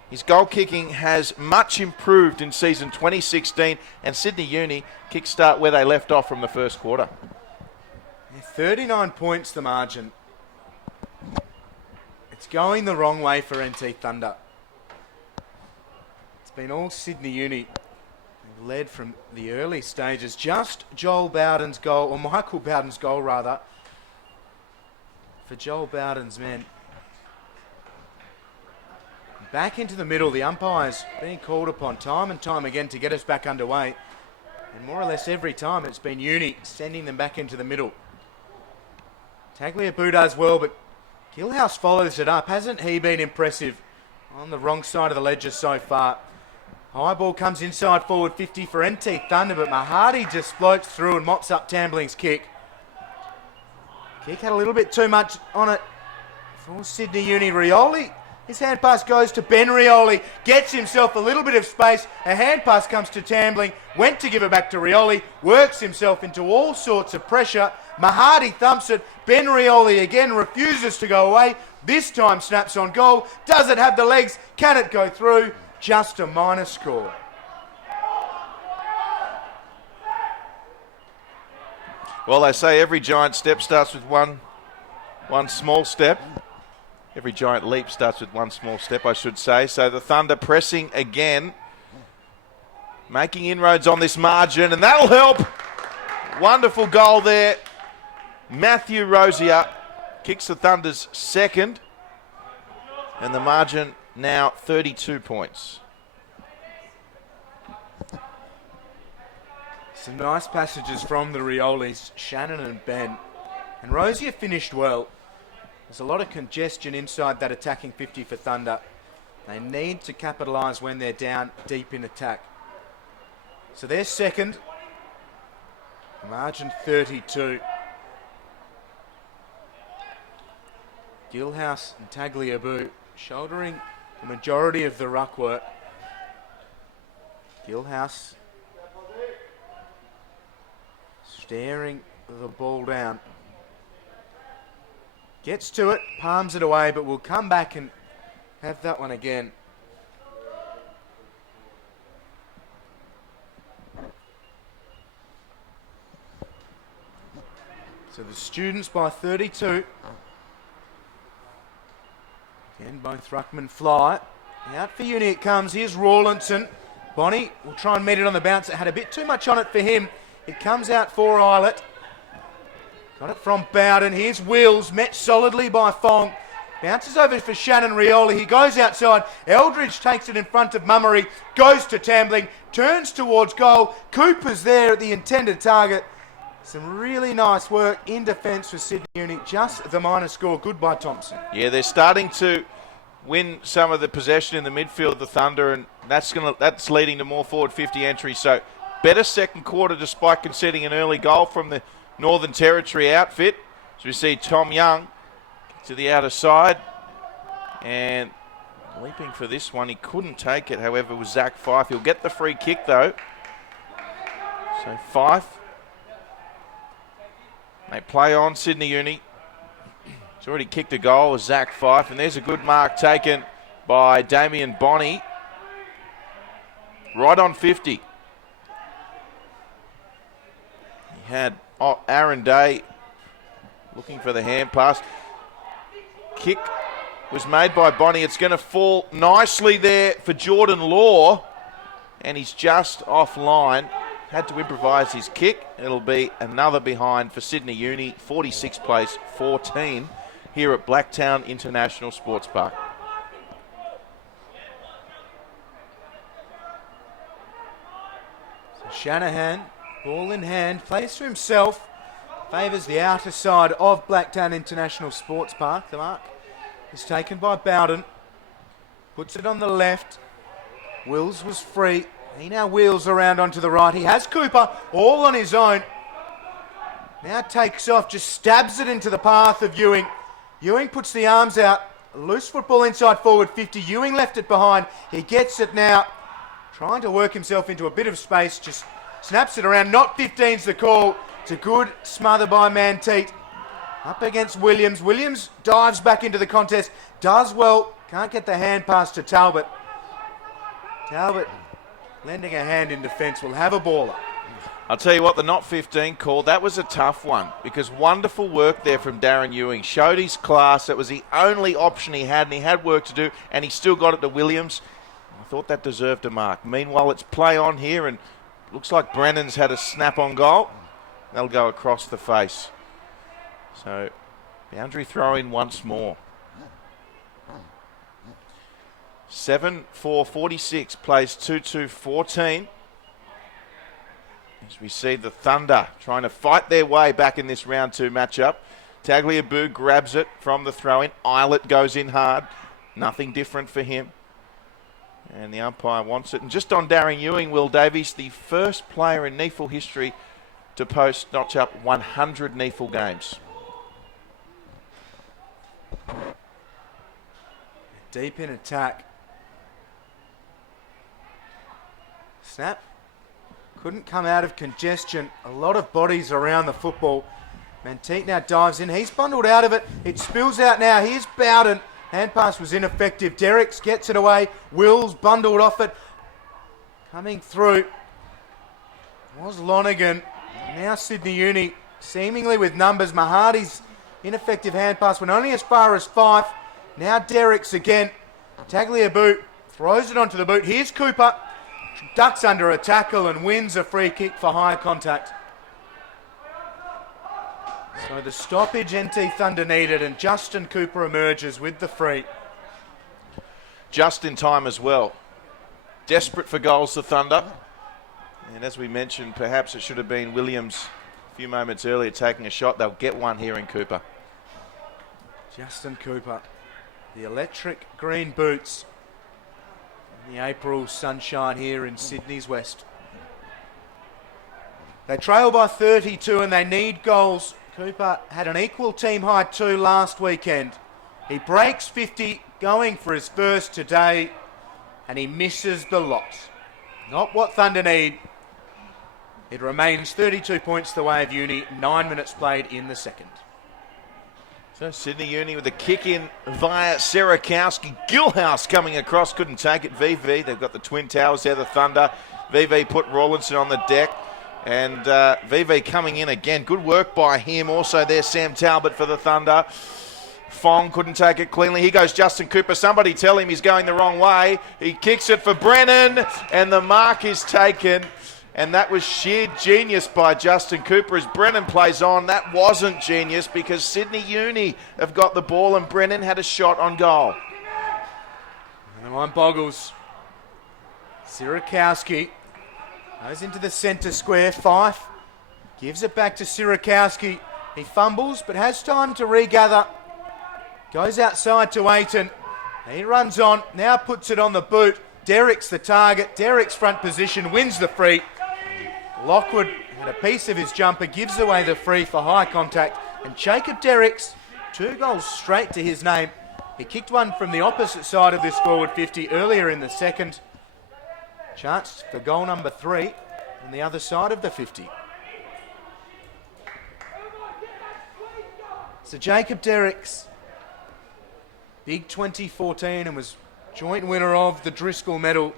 his goal kicking has much improved in season 2016, and Sydney Uni kickstart where they left off from the first quarter. 39 points the margin. It's going the wrong way for NT Thunder. Been all Sydney Uni. They've led from the early stages. Just Joel Bowden's goal, or Michael Bowden's goal rather, for Joel Bowden's men. Back into the middle, the umpires being called upon time and time again to get us back underway. And more or less every time it's been Uni sending them back into the middle. Tagliabue does well, but Gilhouse follows it up. Hasn't he been impressive on the wrong side of the ledger so far? High ball comes inside forward 50 for NT Thunder, but Mahadi just floats through and mops up Tambling's kick. Kick had a little bit too much on it for Sydney Uni. Rioli, his hand pass goes to Ben Rioli, gets himself a little bit of space. A hand pass comes to Tambling, went to give it back to Rioli, works himself into all sorts of pressure. Mahadi thumps it. Ben Rioli again refuses to go away. This time snaps on goal. Does it have the legs? Can it go through? Just a minor score. Well, they say every giant step starts with one small step. Every giant leap starts with one small step, I should say. So the Thunder pressing again, making inroads on this margin, and that'll help. Wonderful goal there. Matthew Rosier kicks the Thunder's second, and the margin now 32 points. Some nice passages from the Riolis, Shannon and Ben. And Rosier finished well. There's a lot of congestion inside that attacking 50 for Thunder. They need to capitalise when they're down deep in attack. So they're second. Margin 32. Gilhouse and Tagliabue shouldering the majority of the ruck work. Gilhouse staring the ball down. Gets to it, palms it away, but we'll come back and have that one again. So the students by 32. Again, both ruckmen fly. Out for Uni it comes. Here's Rawlinson. Bonnie will try and meet it on the bounce. It had a bit too much on it for him. It comes out for Eilert. Got it from Bowden. Here's Wills, met solidly by Fong. Bounces over for Shannon Rioli. He goes outside. Eldridge takes it in front of Mummery. Goes to Tambling. Turns towards goal. Cooper's there at the intended target. Some really nice work in defence for Sydney Uni. Just the minor score. Good by Thompson. Yeah, they're starting to win some of the possession in the midfield of the Thunder, and that's leading to more forward 50 entries. So better second quarter despite conceding an early goal from the Northern Territory outfit. So we see Tom Young to the outer side, and leaping for this one. He couldn't take it, however, was Zach Fife. He'll get the free kick though. So Fife. They play on Sydney Uni. He's already kicked a goal with Zach Fife, and there's a good mark taken by Damien Bonney. Right on 50. He had Aaron Day looking for the hand pass. Kick was made by Bonney. It's going to fall nicely there for Jordan Law, and he's just offline. Had to improvise his kick. It'll be another behind for Sydney Uni, 46th place, 14 here at Blacktown International Sports Park. So Shanahan, ball in hand, plays to himself, favours the outer side of Blacktown International Sports Park. The mark is taken by Bowden, puts it on the left. Wills was free. He now wheels around onto the right. He has Cooper all on his own. Now takes off, just stabs it into the path of Ewing. Ewing puts the arms out. Loose football inside forward 50. Ewing left it behind. He gets it now. Trying to work himself into a bit of space. Just snaps it around. Not 15's the call. It's a good smother by Manteet. Up against Williams. Williams dives back into the contest. Does well. Can't get the hand pass to Talbot. Talbot lending a hand in defence, will have a baller. I'll tell you what, the not 15 call, that was a tough one because wonderful work there from Darren Ewing. Showed his class. That was the only option he had, and he had work to do, and he still got it to Williams. I thought that deserved a mark. Meanwhile, it's play on here, and looks like Brennan's had a snap on goal. They'll go across the face. So, boundary throw in once more. 7-4-46 plays 2-2-14. As we see the Thunder trying to fight their way back in this round 2 matchup. Tagliabue grabs it from the throw-in. Eilert goes in hard. Nothing different for him. And the umpire wants it. And just on Darren Ewing, Will Davies, the first player in NEAFL history to post notch up 100 NEAFL games. Deep in attack. Snap. Couldn't come out of congestion. A lot of bodies around the football. Manteet now dives in. He's bundled out of it. It spills out now. Here's Bowden. Hand pass was ineffective. Derricks gets it away. Wills bundled off it. Coming through was Lonergan. Now Sydney Uni seemingly with numbers. Mahadi's ineffective hand pass went only as far as 5. Now Derricks again. Tagliabue throws it onto the boot. Here's Cooper. Ducks under a tackle and wins a free kick for high contact. So the stoppage NT Thunder needed, and Justin Cooper emerges with the free. Just in time as well. Desperate for goals, the Thunder. And as we mentioned, perhaps it should have been Williams a few moments earlier taking a shot. They'll get one here in Cooper. Justin Cooper. The electric green boots. The April sunshine here in Sydney's West. They trail by 32 and they need goals. Cooper had an equal team high 2 last weekend. He breaks 50, going for his first today, and he misses the lot. Not what Thunder need. It remains 32 points the way of Uni, 9 minutes played in the second. So Sydney Uni with a kick in via Sirakowski. Gilhouse coming across, couldn't take it. VV, they've got the Twin Towers there, the Thunder. VV put Rawlinson on the deck. And VV coming in again. Good work by him. Also there, Sam Talbot for the Thunder. Fong couldn't take it cleanly. Here goes Justin Cooper. Somebody tell him he's going the wrong way. He kicks it for Brennan, and the mark is taken. And that was sheer genius by Justin Cooper as Brennan plays on. That wasn't genius because Sydney Uni have got the ball and Brennan had a shot on goal. And the line boggles. Sirakowski goes into the centre square. Fife gives it back to Sirakowski. He fumbles but has time to regather. Goes outside to Aiton. He runs on, now puts it on the boot. Derrick's the target. Derrick's front position wins the free. Lockwood had a piece of his jumper, gives away the free for high contact. And Jacob Derrick's 2 goals straight to his name. He kicked one from the opposite side of this forward 50 earlier in the second. Chance for goal number 3 on the other side of the 50. So Jacob Derrick's big 2014 and was joint winner of the Driscoll medal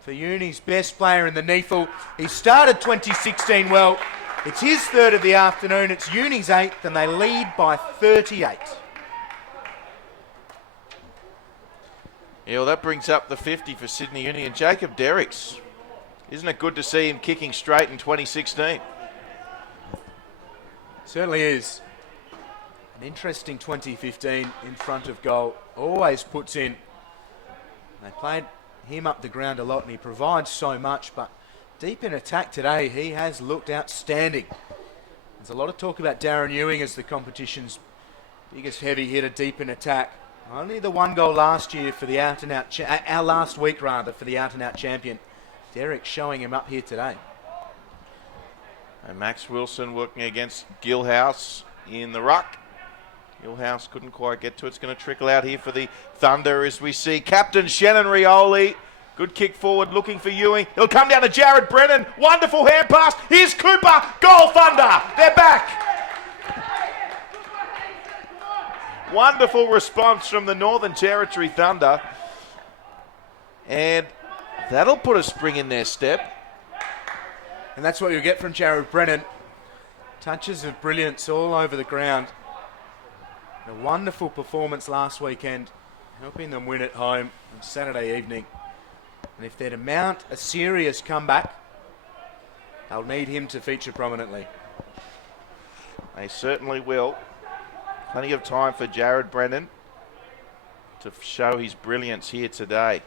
for Uni's best player in the NEAFL. He started 2016 well. It's his third of the afternoon. It's Uni's 8th and they lead by 38. Yeah, well, that brings up the 50 for Sydney Uni and Jacob Derricks. Isn't it good to see him kicking straight in 2016? Certainly is. An interesting 2015 in front of goal. Always puts in. They played him up the ground a lot and he provides so much, but deep in attack today he has looked outstanding. There's a lot of talk about Darren Ewing as the competition's biggest heavy hitter deep in attack. Only the 1 goal last year for the out-and-out, last week rather, for the out-and-out champion. Derrick showing him up here today. And Max Wilson working against Gilhouse in the ruck. Gilhouse couldn't quite get to it. It's going to trickle out here for the Thunder as we see Captain Shannon Rioli. Good kick forward looking for Ewing. He'll come down to Jared Brennan. Wonderful hand pass. Here's Cooper. Goal Thunder. They're back. Wonderful response from the Northern Territory Thunder. And that'll put a spring in their step. And that's what you'll get from Jared Brennan. Touches of brilliance all over the ground. A wonderful performance last weekend, helping them win at home on Saturday evening. And if they're to mount a serious comeback, they'll need him to feature prominently. They certainly will. Plenty of time for Jared Brennan to show his brilliance here today.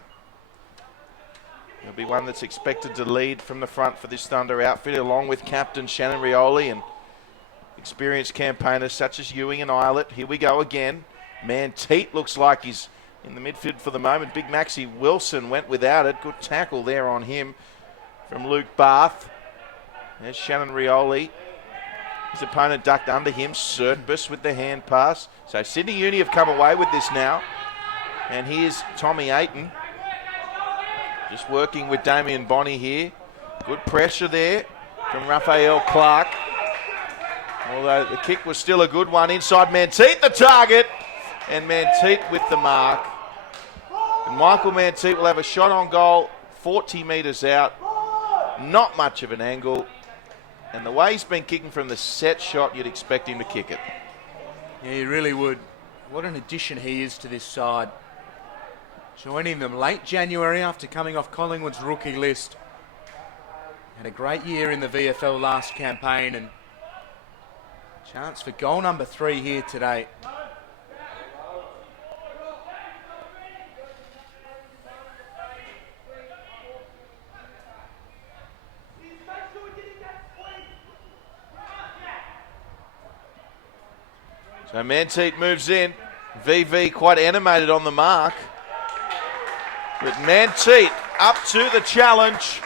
He'll be one that's expected to lead from the front for this Thunder outfit, along with Captain Shannon Rioli and experienced campaigners such as Ewing and Eilert. Here we go again. Manteet looks like he's in the midfield for the moment. Big Maxie Wilson went without it. Good tackle there on him from Luke Barth. There's Shannon Rioli. His opponent ducked under him. Sertbus with the hand pass. So Sydney Uni have come away with this now. And here's Tommy Aiton. Just working with Damien Bonney here. Good pressure there from Raphael Clark. Although the kick was still a good one. Inside Manteet, the target. And Manteet with the mark. And Michael Manteet will have a shot on goal 40 metres out. Not much of an angle. And the way he's been kicking from the set shot, you'd expect him to kick it. Yeah, you really would. What an addition he is to this side. Joining them late January after coming off Collingwood's rookie list. Had a great year in the VFL last campaign and chance for goal number 3 here today. So Manteet moves in. VV quite animated on the mark. But Manteet up to the challenge.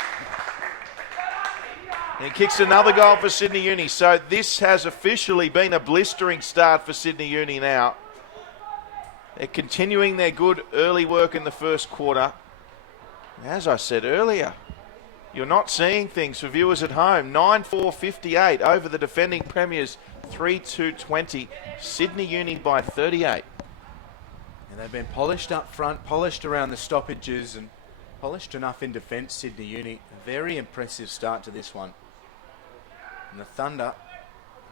And he kicks another goal for Sydney Uni. So this has officially been a blistering start for Sydney Uni now. They're continuing their good early work in the first quarter. As I said earlier, You're not seeing things for viewers at home. 9-4-58 over the defending premiers. 3-2-20. Sydney Uni by 38. And they've been polished up front, polished around the stoppages, and polished enough in defence, Sydney Uni. A very impressive start to this one. And the Thunder,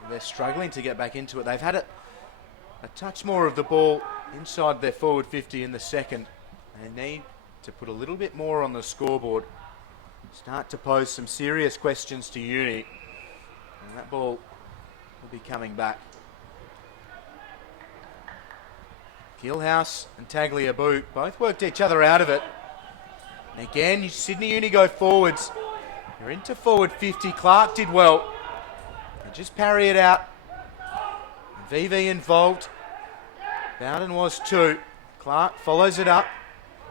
they're struggling to get back into it. They've had a touch more of the ball inside their forward 50 in the second. They need to put a little bit more on the scoreboard. Start to pose some serious questions to Uni. And that ball will be coming back. Gilhouse and Tagliabue both worked each other out of it. And again, Sydney Uni go forwards. They're into forward 50. Clark did well. They just parry it out. VV involved. Bowden was too. Clark follows it up.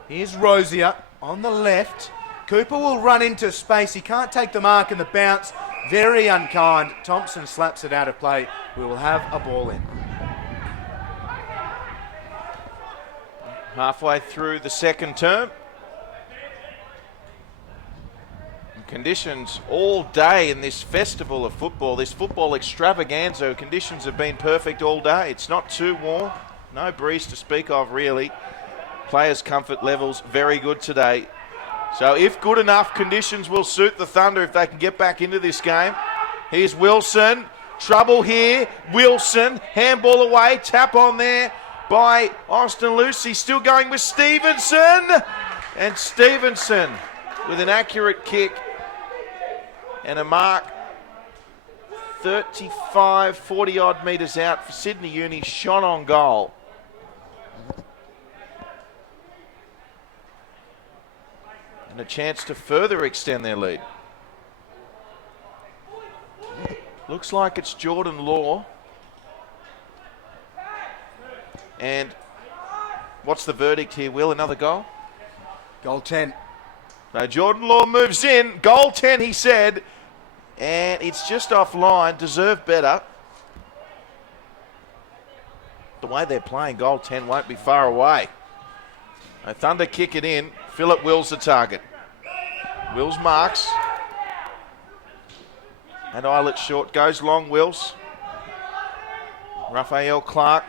Here's Rosier on the left. Cooper will run into space. He can't take the mark and the bounce. Very unkind. Thompson slaps it out of play. We will have a ball in. Halfway through the second term. And conditions all day in this festival of football, this football extravaganza. Conditions have been perfect all day. It's not too warm. No breeze to speak of, really. Players' comfort levels very good today. So if good enough, conditions will suit the Thunder if they can get back into this game. Here's Wilson. Trouble here. Wilson. Handball away. Tap on there by Austin Lucy. Still going with Stevenson. And Stevenson with an accurate kick and a mark 35, 40 odd metres out for Sydney Uni. Shot on goal. And a chance to further extend their lead. Looks like it's Jordan Law. And what's the verdict here, Will? Another goal? Goal 10. So Jordan Law moves in. Goal 10, he said. And it's just offline. Deserved better. The way they're playing, goal 10 won't be far away. A Thunder kick it in. Phillip Wills the target. Wills marks. And Eilert short goes long. Wills. Raphael Clark.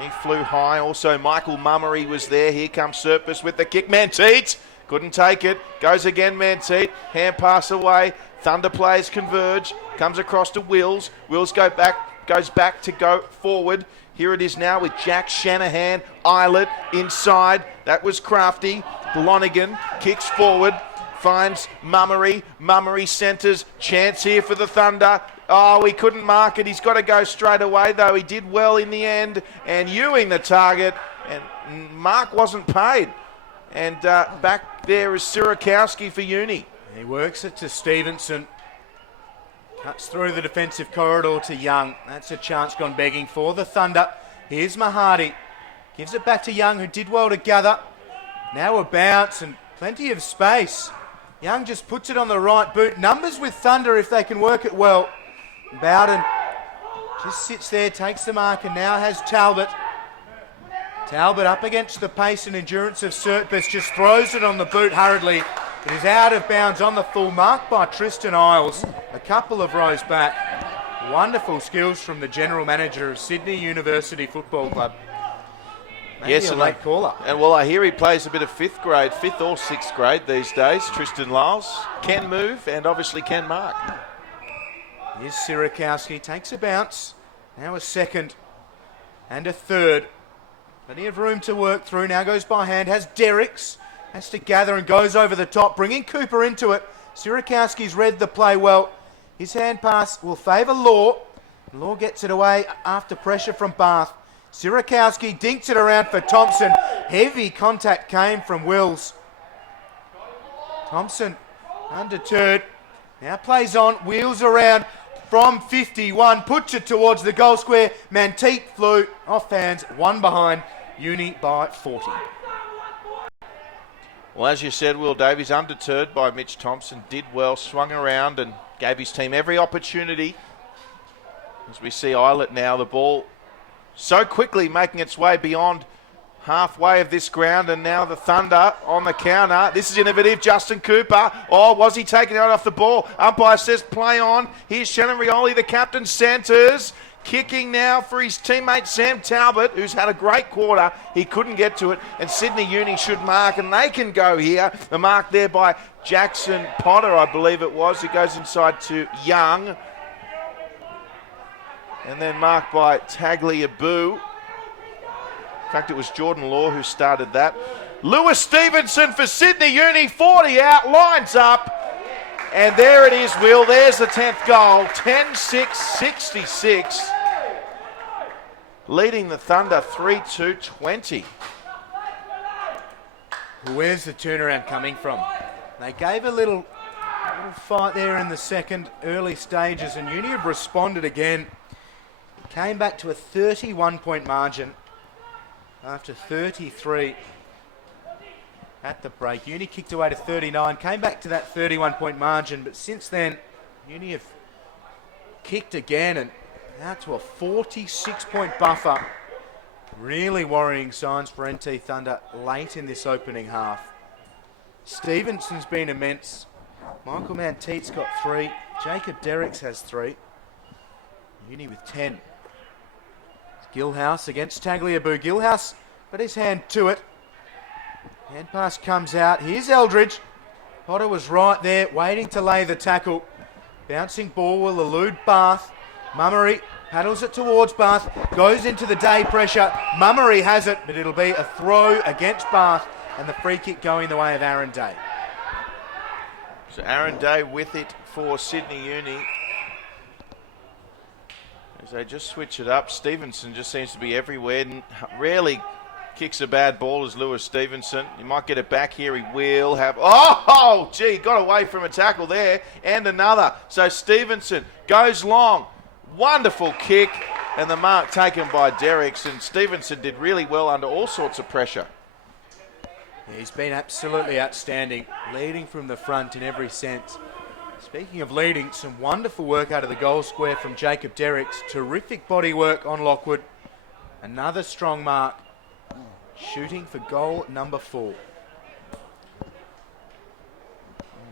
He flew high. Also Michael Mummery was there. Here comes Serpus with the kick. Manteet couldn't take it. Goes again Manteet. Hand pass away. Thunder players converge. Comes across to Wills. Wills goes back to go forward. Here it is now with Jack Shanahan. Eilert inside. That was crafty. Lonergan kicks forward. Finds Mummery. Mummery centres. Chance here for the Thunder. Oh, he couldn't mark it. He's got to go straight away, though. He did well in the end. And Ewing the target. And Mark wasn't paid. And back there is Sirakowski for Uni. He works it to Stevenson. Cuts through the defensive corridor to Young. That's a chance gone begging for the Thunder. Here's Mahadi. Gives it back to Young, who did well to gather. Now a bounce and plenty of space. Young just puts it on the right boot. Numbers with Thunder if they can work it well. Bowden just sits there, takes the mark, and now has Talbot. Talbot up against the pace and endurance of Sertbus, just throws it on the boot hurriedly. It is out of bounds on the full, marked by Tristan Isles, a couple of rows back. Wonderful skills from the general manager of Sydney University Football Club. Maybe yes, a late caller. And well, I hear he plays a bit of fifth or sixth grade these days. Tristan Lyles can move and obviously can mark. Here's Sirakowski, takes a bounce. Now a second and a third. Plenty of room to work through. Now goes by hand, has Derricks. Has to gather and goes over the top, bringing Cooper into it. Sirakowski's read the play well. His hand pass will favour Law. Law gets it away after pressure from Bath. Sirakowski dinks it around for Thompson. Heavy contact came from Wills. Thompson undeterred. Now plays on, wheels around from 51. Puts it towards the goal square. Manteet flew off hands, one behind. Uni by 40. Well, as you said, Will Davies, undeterred by Mitch Thompson, did well, swung around and gave his team every opportunity. As we see Eilert now, the ball so quickly making its way beyond halfway of this ground, and now the Thunder on the counter. This is innovative. Justin Cooper. Oh, was he taken out off the ball? Umpire says play on. Here's Shannon Rioli, the captain, centres. Kicking now for his teammate Sam Talbot, who's had a great quarter. He couldn't get to it, and Sydney Uni should mark, and they can go here. The mark there by Jackson Potter, I believe it was. It goes inside to Young. And then marked by Tagliabue. In fact, it was Jordan Law who started that. Lewis Stevenson for Sydney Uni, 40 out, lines up. And there it is, Will. There's the 10th goal, 10-6-66. Leading the Thunder 3-2-20. Where's the turnaround coming from? They gave a little fight there in the second early stages, and Uni have responded again. Came back to a 31-point margin after 33 at the break. Uni kicked away to 39, came back to that 31-point margin, but since then, Uni have kicked again and now to a 46-point buffer. Really worrying signs for NT Thunder late in this opening half. Stevenson's been immense. Michael Manteet's got 3. Jacob Derricks has 3. Uni with 10. Gilhouse against Tagliabue. Gilhouse got his hand to it. Hand pass comes out. Here's Eldridge. Potter was right there, waiting to lay the tackle. Bouncing ball will elude Bath. Mummery paddles it towards Bath. Goes into the day pressure. Mummery has it, but it'll be a throw against Bath, and the free kick going the way of Aaron Day. So Aaron Day with it for Sydney Uni. As they just switch it up, Stevenson just seems to be everywhere and rarely kicks a bad ball as Lewis Stevenson. He might get it back here. He will have... Oh, gee, got away from a tackle there. And another. So Stevenson goes long. Wonderful kick. And the mark taken by Derricks. And Stevenson did really well under all sorts of pressure. He's been absolutely outstanding, leading from the front in every sense. Speaking of leading, some wonderful work out of the goal square from Jacob Derricks. Terrific body work on Lockwood. Another strong mark. Shooting for goal number 4.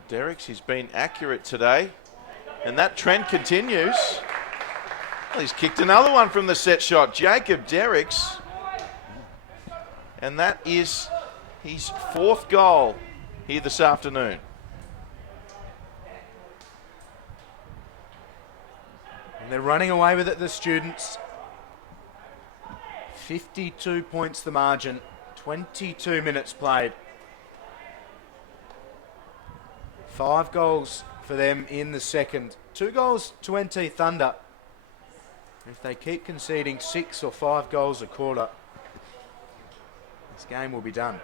Derricks, he's been accurate today. And that trend continues. Well, he's kicked another one from the set shot. Jacob Derricks. And that is his 4th goal here this afternoon. And they're running away with it, the students. 52 points the margin, 22 minutes played. 5 goals for them in the second. 2 goals to NT Thunder. If they keep conceding 6 or 5 goals a quarter, this game will be done.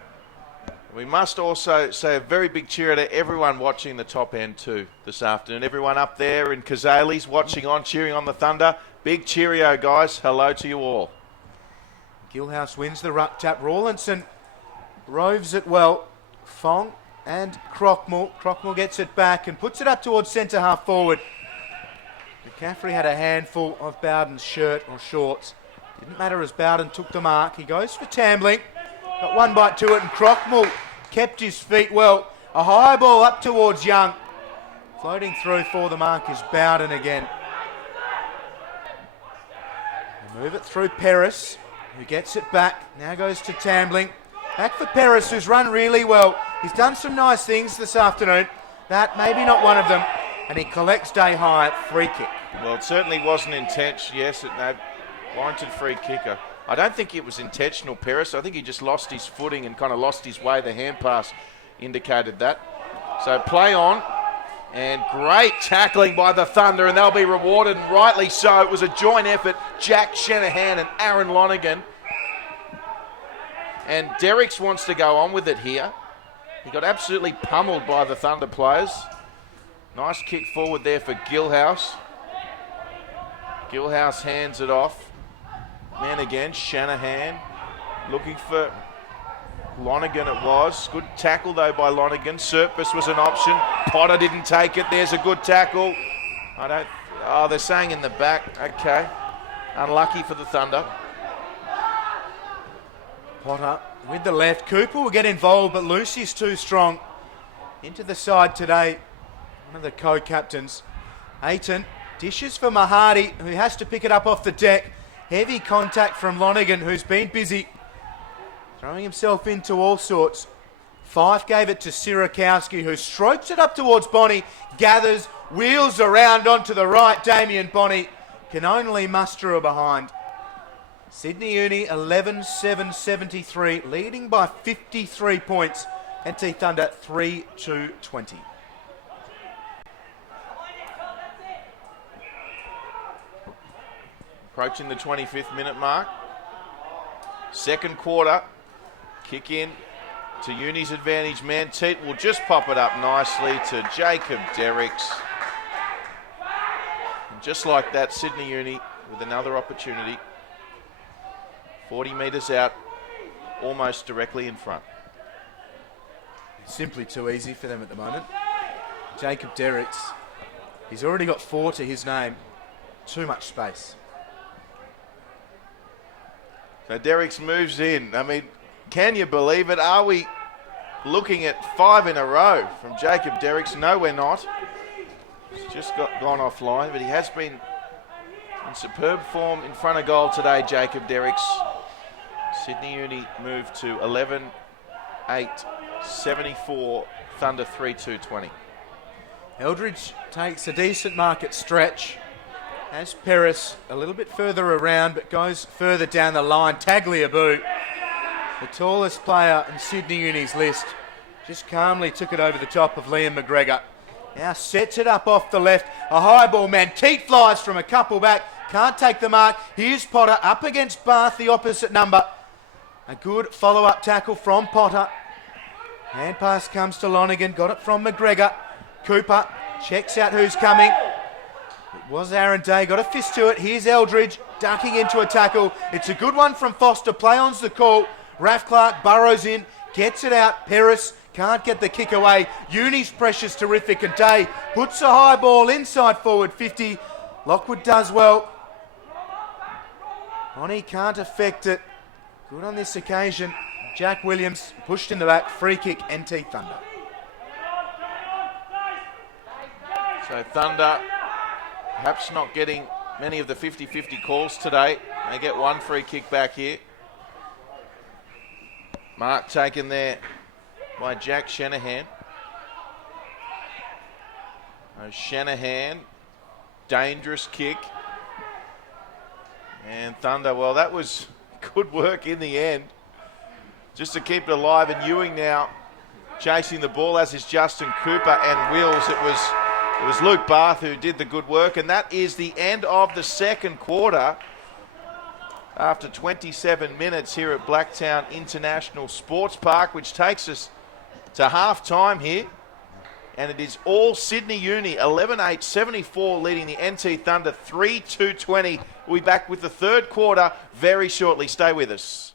We must also say a very big cheer to everyone watching the top end too this afternoon. Everyone up there in Kazales watching on, cheering on the Thunder. Big cheerio, guys. Hello to you all. Gilhouse wins the ruck tap. Rawlinson roves it well. Fong and Crockmore. Crockmore gets it back and puts it up towards centre half forward. McCaffrey had a handful of Bowden's shirt or shorts. Didn't matter as Bowden took the mark. He goes for Tambling. Got one bite to it, and Crockmore kept his feet well. A high ball up towards Young. Floating through for the mark is Bowden again. They move it through Paris, who gets it back. Now goes to Tambling. Back for Paris, who's run really well. He's done some nice things this afternoon. That maybe not one of them. And he collects Day High at free kick. Well, it certainly wasn't intense. Yes, warranted free kicker. I don't think it was intentional, Paris. I think he just lost his footing and kind of lost his way. The hand pass indicated that. So play on. And great tackling by the Thunder, and they'll be rewarded, and rightly so. It was a joint effort. Jack Shanahan and Aaron Lonergan. And Derricks wants to go on with it here. He got absolutely pummeled by the Thunder players. Nice kick forward there for Gilhouse. Gilhouse hands it off. Man again, Shanahan. Looking for Lonergan it was. Good tackle though by Lonergan. Surpus was an option. Potter didn't take it. There's a good tackle. They're saying in the back. Okay. Unlucky for the Thunder. Potter with the left. Cooper will get involved, but Lucy's too strong. Into the side today, one of the co-captains. Ayton dishes for Mahadi, who has to pick it up off the deck. Heavy contact from Lonergan, who's been busy, throwing himself into all sorts. Fife gave it to Sirakowski, who strokes it up towards Bonnie, gathers, wheels around onto the right. Damien Bonnie can only muster a behind. Sydney Uni 11-7-73, leading by 53 points. NT Thunder 3-2-20. Approaching the 25th minute mark. Second quarter. Kick in to Uni's advantage. Manteet will just pop it up nicely to Jacob Derricks. And just like that, Sydney Uni with another opportunity. 40 metres out, almost directly in front. Simply too easy for them at the moment. Jacob Derricks, he's already got 4 to his name. Too much space. So Derricks moves in. I mean, can you believe it? Are we looking at 5 in a row from Jacob Derricks? No, we're not. He's just gone offline, but he has been in superb form in front of goal today, Jacob Derricks. Sydney Uni moved to 11-8-74, Thunder 3-2-20. Eldridge takes a decent market stretch. As Peris a little bit further around, but goes further down the line. Tagliabue, the tallest player in Sydney Uni's list, just calmly took it over the top of Liam McGregor. Now sets it up off the left. A high ball, Manteet flies from a couple back. Can't take the mark. Here's Potter up against Barth, the opposite number. A good follow-up tackle from Potter. Hand pass comes to Lonergan. Got it from McGregor. Cooper checks out who's coming. It was Aaron Day. Got a fist to it. Here's Eldridge ducking into a tackle. It's a good one from Foster. Play on's the call. Raf Clark burrows in. Gets it out. Peris can't get the kick away. Uni's pressure's terrific. And Day puts a high ball inside forward 50. Lockwood does well. Bonnie can't affect it. Good on this occasion. Jack Williams pushed in the back. Free kick, NT Thunder. So Thunder perhaps not getting many of the 50-50 calls today. They get one free kick back here. Mark taken there by Jack Shanahan. Shanahan, dangerous kick. And Thunder, well, that was good work in the end. Just to keep it alive. And Ewing now chasing the ball, as is Justin Cooper and Wills. It was Luke Barth who did the good work. And that is the end of the second quarter. After 27 minutes here at Blacktown International Sports Park, which takes us to half-time here. And it is all Sydney Uni, 11-8-74, leading the NT Thunder 3-2-20. We'll be back with the third quarter very shortly. Stay with us.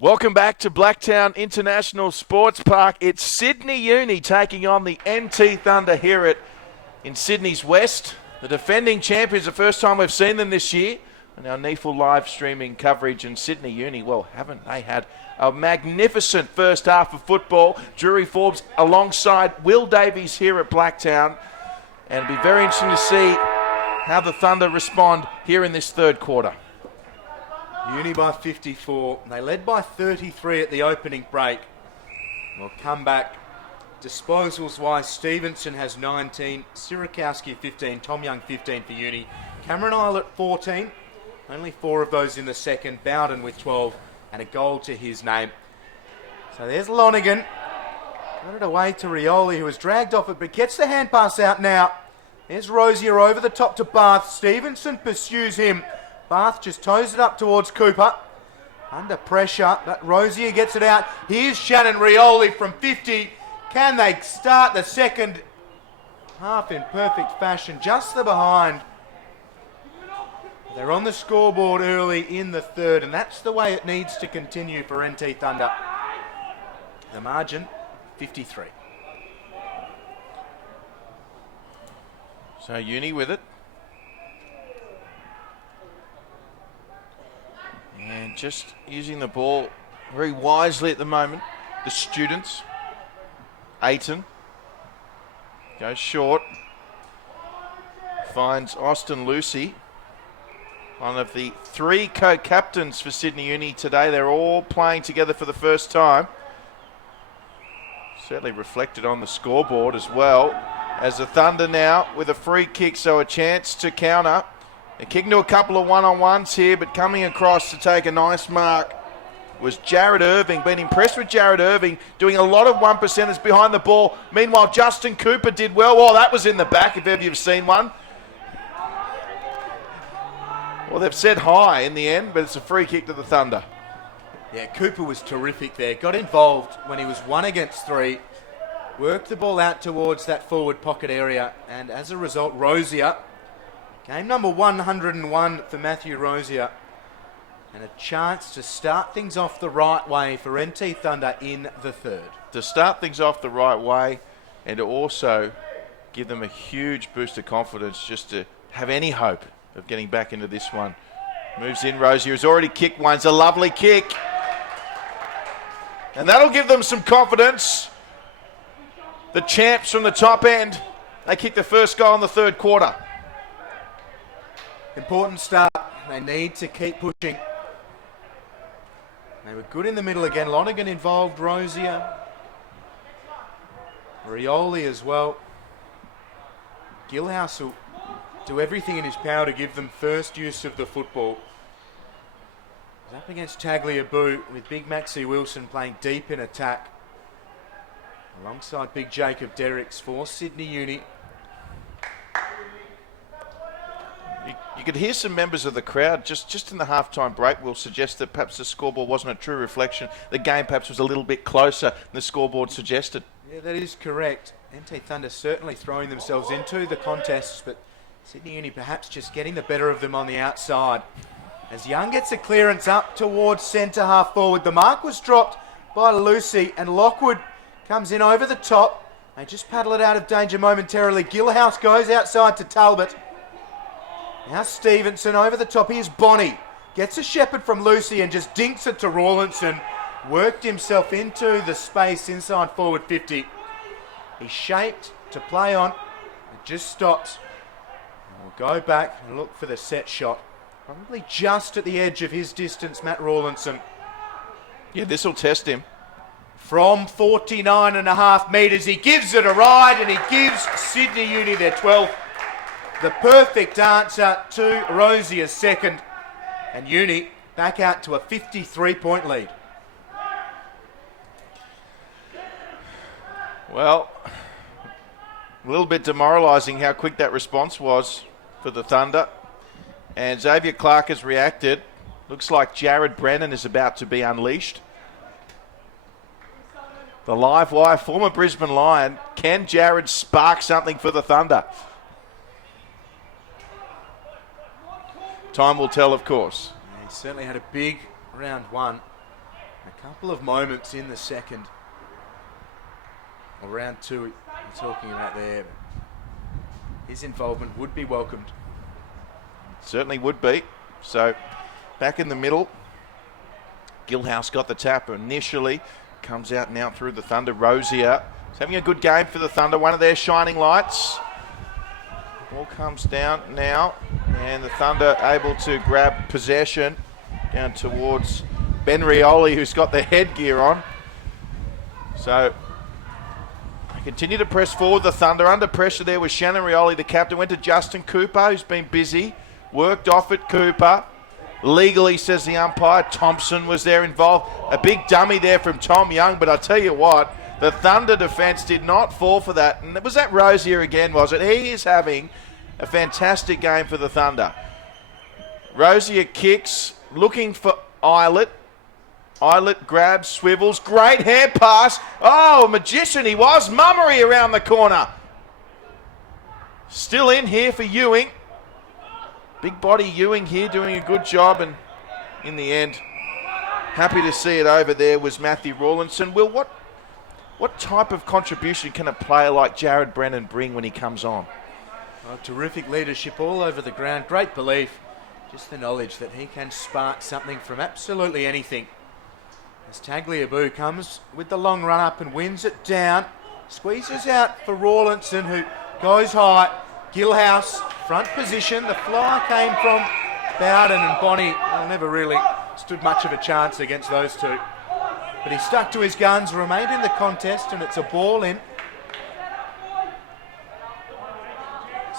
Welcome back to Blacktown International Sports Park. It's Sydney Uni taking on the NT Thunder here in Sydney's West. The defending champions, the first time we've seen them this year. And our NEAFL live streaming coverage in Sydney Uni. Well, haven't they had a magnificent first half of football? Drury Forbes alongside Will Davies here at Blacktown. And it'll be very interesting to see how the Thunder respond here in this third quarter. Uni by 54. They led by 33 at the opening break. We'll come back. Disposals-wise, Stevenson has 19, Sirikowski 15, Tom Young 15 for Uni. Cameron Isle at 14. Only 4 of those in the second. Bowden with 12 and a goal to his name. So there's Lonergan. Got it away to Rioli, who was dragged off it, but gets the hand pass out now. There's Rosier over the top to Bath. Stevenson pursues him. Bath just toes it up towards Cooper. Under pressure, but Rosier gets it out. Here's Shannon Rioli from 50. Can they start the second half in perfect fashion? Just the behind. They're on the scoreboard early in the third, and that's the way it needs to continue for NT Thunder. The margin, 53. So Uni with it. And just using the ball very wisely at the moment. The students. Aiton goes short. Finds Austin Lucy. One of the 3 co-captains for Sydney Uni today. They're all playing together for the first time. Certainly reflected on the scoreboard as well. As the Thunder now with a free kick, so a chance to counter. They're kicking to a couple of one-on-ones here, but coming across to take a nice mark was Jared Irving. Been impressed with Jared Irving, doing a lot of 1%ers behind the ball. Meanwhile, Justin Cooper did well. Oh, that was in the back, if ever you've seen one. Well, they've said high in the end, but it's a free kick to the Thunder. Yeah, Cooper was terrific there. Got involved when he was 1 against 3. Worked the ball out towards that forward pocket area, and as a result, Rosier, game number 101 for Matthew Rosier, and a chance to start things off the right way for NT Thunder in the third. To start things off the right way and to also give them a huge boost of confidence just to have any hope of getting back into this one. Moves in, Rosier has already kicked one. It's a lovely kick. And that'll give them some confidence. The champs from the top end, they kicked the first goal in the third quarter. Important start. They need to keep pushing. They were good in the middle again. Lonergan involved, Rosier. Rioli as well. Gilhouse will do everything in his power to give them first use of the football. He's up against Tagliabue with Big Maxie Wilson playing deep in attack. Alongside Big Jacob Derricks for Sydney Uni. You could hear some members of the crowd just in the halftime break will suggest that perhaps the scoreboard wasn't a true reflection. The game perhaps was a little bit closer than the scoreboard suggested. Yeah, that is correct. NT Thunder certainly throwing themselves into the contests, but Sydney Uni perhaps just getting the better of them on the outside. As Young gets a clearance up towards centre half forward. The mark was dropped by Lucy, and Lockwood comes in over the top. They just paddle it out of danger momentarily. Gilhouse goes outside to Talbot. Now Stevenson over the top. Here's Bonnie. Gets a shepherd from Lucy and just dinks it to Rawlinson. Worked himself into the space inside forward 50. He's shaped to play on. It just stops. And we'll go back and look for the set shot. Probably just at the edge of his distance, Matt Rawlinson. Yeah, this will test him. From 49.5 metres, he gives it a ride, and he gives Sydney Uni their 12th. The perfect answer to Rosier's second. And Uni back out to a 53-point lead. Well, a little bit demoralising how quick that response was for the Thunder. And Xavier Clark has reacted. Looks like Jared Brennan is about to be unleashed. The live wire, former Brisbane Lion. Can Jared spark something for the Thunder? Time will tell, of course. He certainly had a big round one. A couple of moments in the second, or round two, we're talking about there. His involvement would be welcomed. Certainly would be. So back in the middle, Gilhouse got the tap initially, comes out now through the Thunder. Rosier is having a good game for the Thunder, one of their shining lights. Ball comes down now, and the Thunder able to grab possession down towards Ben Rioli, who's got the headgear on. So they continue to press forward, the Thunder. Under pressure there was Shannon Rioli, the captain. Went to Justin Cooper, who's been busy. Worked off at Cooper. Legally, says the umpire. Thompson was there involved. A big dummy there from Tom Young, but I tell you what, the Thunder defence did not fall for that. And was that Rosier again, was it? He is having a fantastic game for the Thunder. Rosier kicks, looking for Eilert. Eilert grabs, swivels. Great hand pass. Oh, magician he was. Mummery around the corner. Still in here for Ewing. Big body Ewing here doing a good job, and in the end, happy to see it over there was Matthew Rawlinson. Will, what type of contribution can a player like Jared Brennan bring when he comes on? Oh, terrific leadership all over the ground. Great belief. Just the knowledge that he can spark something from absolutely anything. As Tagliabue comes with the long run up and wins it down. Squeezes out for Rawlinson, who goes high. Gilhouse, front position. The fly came from Bowden, and Bonnie never really stood much of a chance against those two. But he stuck to his guns, remained in the contest, and it's a ball in.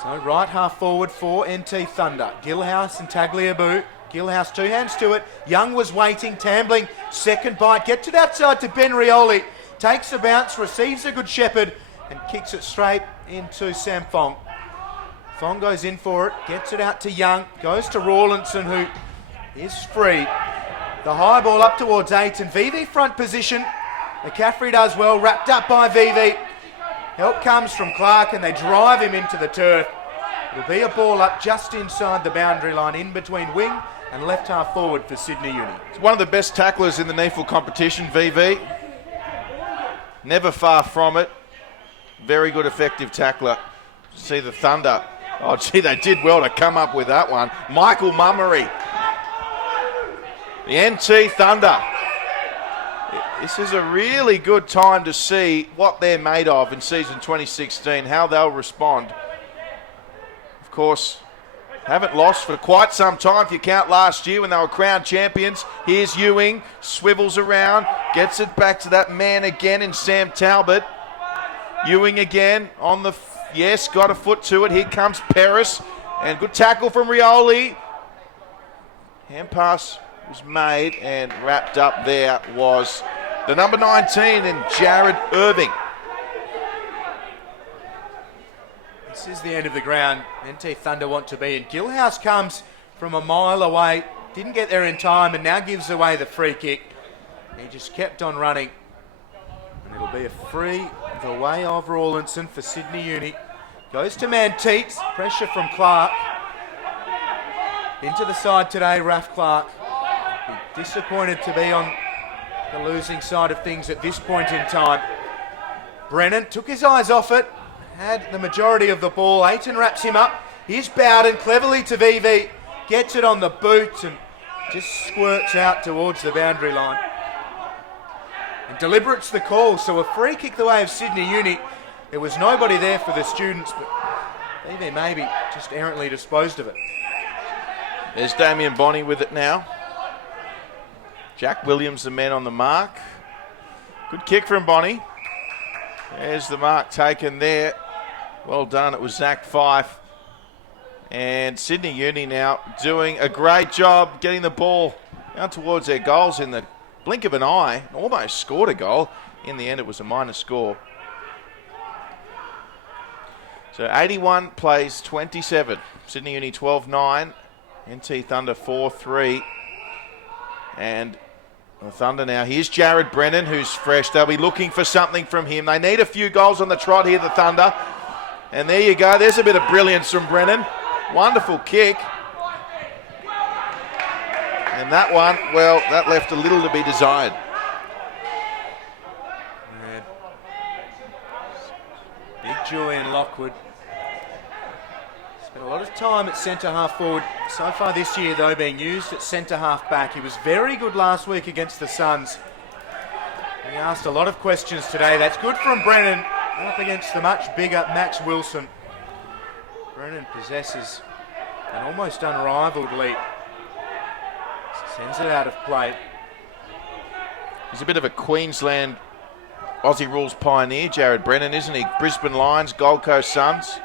So right half forward for NT Thunder. Gilhouse and Tagliabue. Gilhouse, two hands to it. Young was waiting, Tambling, second bite. Gets it outside to Ben Rioli. Takes a bounce, receives a good shepherd, and kicks it straight into Sam Fong. Fong goes in for it, gets it out to Young, goes to Rawlinson, who is free. The high ball up towards 8, and Vivi front position. McCaffrey does well, wrapped up by Vivi. Help comes from Clark, and they drive him into the turf. It'll be a ball up just inside the boundary line, in between wing and left half forward for Sydney Uni. He's one of the best tacklers in the NEAFL competition, VV. Never far from it. Very good, effective tackler. See the Thunder. Oh, gee, they did well to come up with that one. Michael Mummery. The NT Thunder. This is a really good time to see what they're made of in season 2016, how they'll respond. Of course, haven't lost for quite some time if you count last year when they were crowned champions. Here's Ewing, swivels around, gets it back to that man again in Sam Talbot. Ewing again on the... Yes, got a foot to it. Here comes Paris. And good tackle from Rioli. Hand pass was made, and wrapped up there was the number 19 in Jared Irving. This is the end of the ground NT Thunder want to be in. Gilhouse comes from a mile away. Didn't get there in time, and now gives away the free kick. He just kept on running. And it'll be a free the way of Rawlinson for Sydney Uni. Goes to Manteets. Pressure from Clark. Into the side today, Raf Clark. Be disappointed to be on the losing side of things at this point in time. Brennan took his eyes off it. Had the majority of the ball. Aiton wraps him up. Here's Bowden cleverly to VV. Gets it on the boot and just squirts out towards the boundary line. And deliberate's the call, so a free kick the way of Sydney Uni. There was nobody there for the students, but VV maybe just errantly disposed of it. There's Damien Bonney with it now. Jack Williams, the man on the mark. Good kick from Bonney. There's the mark taken there. Well done, it was Zach Fife. And Sydney Uni now doing a great job getting the ball out towards their goals in the blink of an eye. Almost scored a goal. In the end, it was a minor score. So 81 plays 27. Sydney Uni 12-9. NT Thunder 4-3. And the Thunder now. Here's Jared Brennan, who's fresh. They'll be looking for something from him. They need a few goals on the trot here, the Thunder. And there you go. There's a bit of brilliance from Brennan. Wonderful kick. And that one, well, that left a little to be desired. backward. Spent a lot of time at centre half forward so far this year, though, being used at centre half back. He was very good last week against the Suns. He asked a lot of questions today. That's good from Brennan, up against the much bigger Max Wilson. Brennan possesses an almost unrivaled lead. Sends it out of play. He's a bit of a Queensland Aussie rules pioneer, Jared Brennan, isn't he? Brisbane Lions, Gold Coast Suns.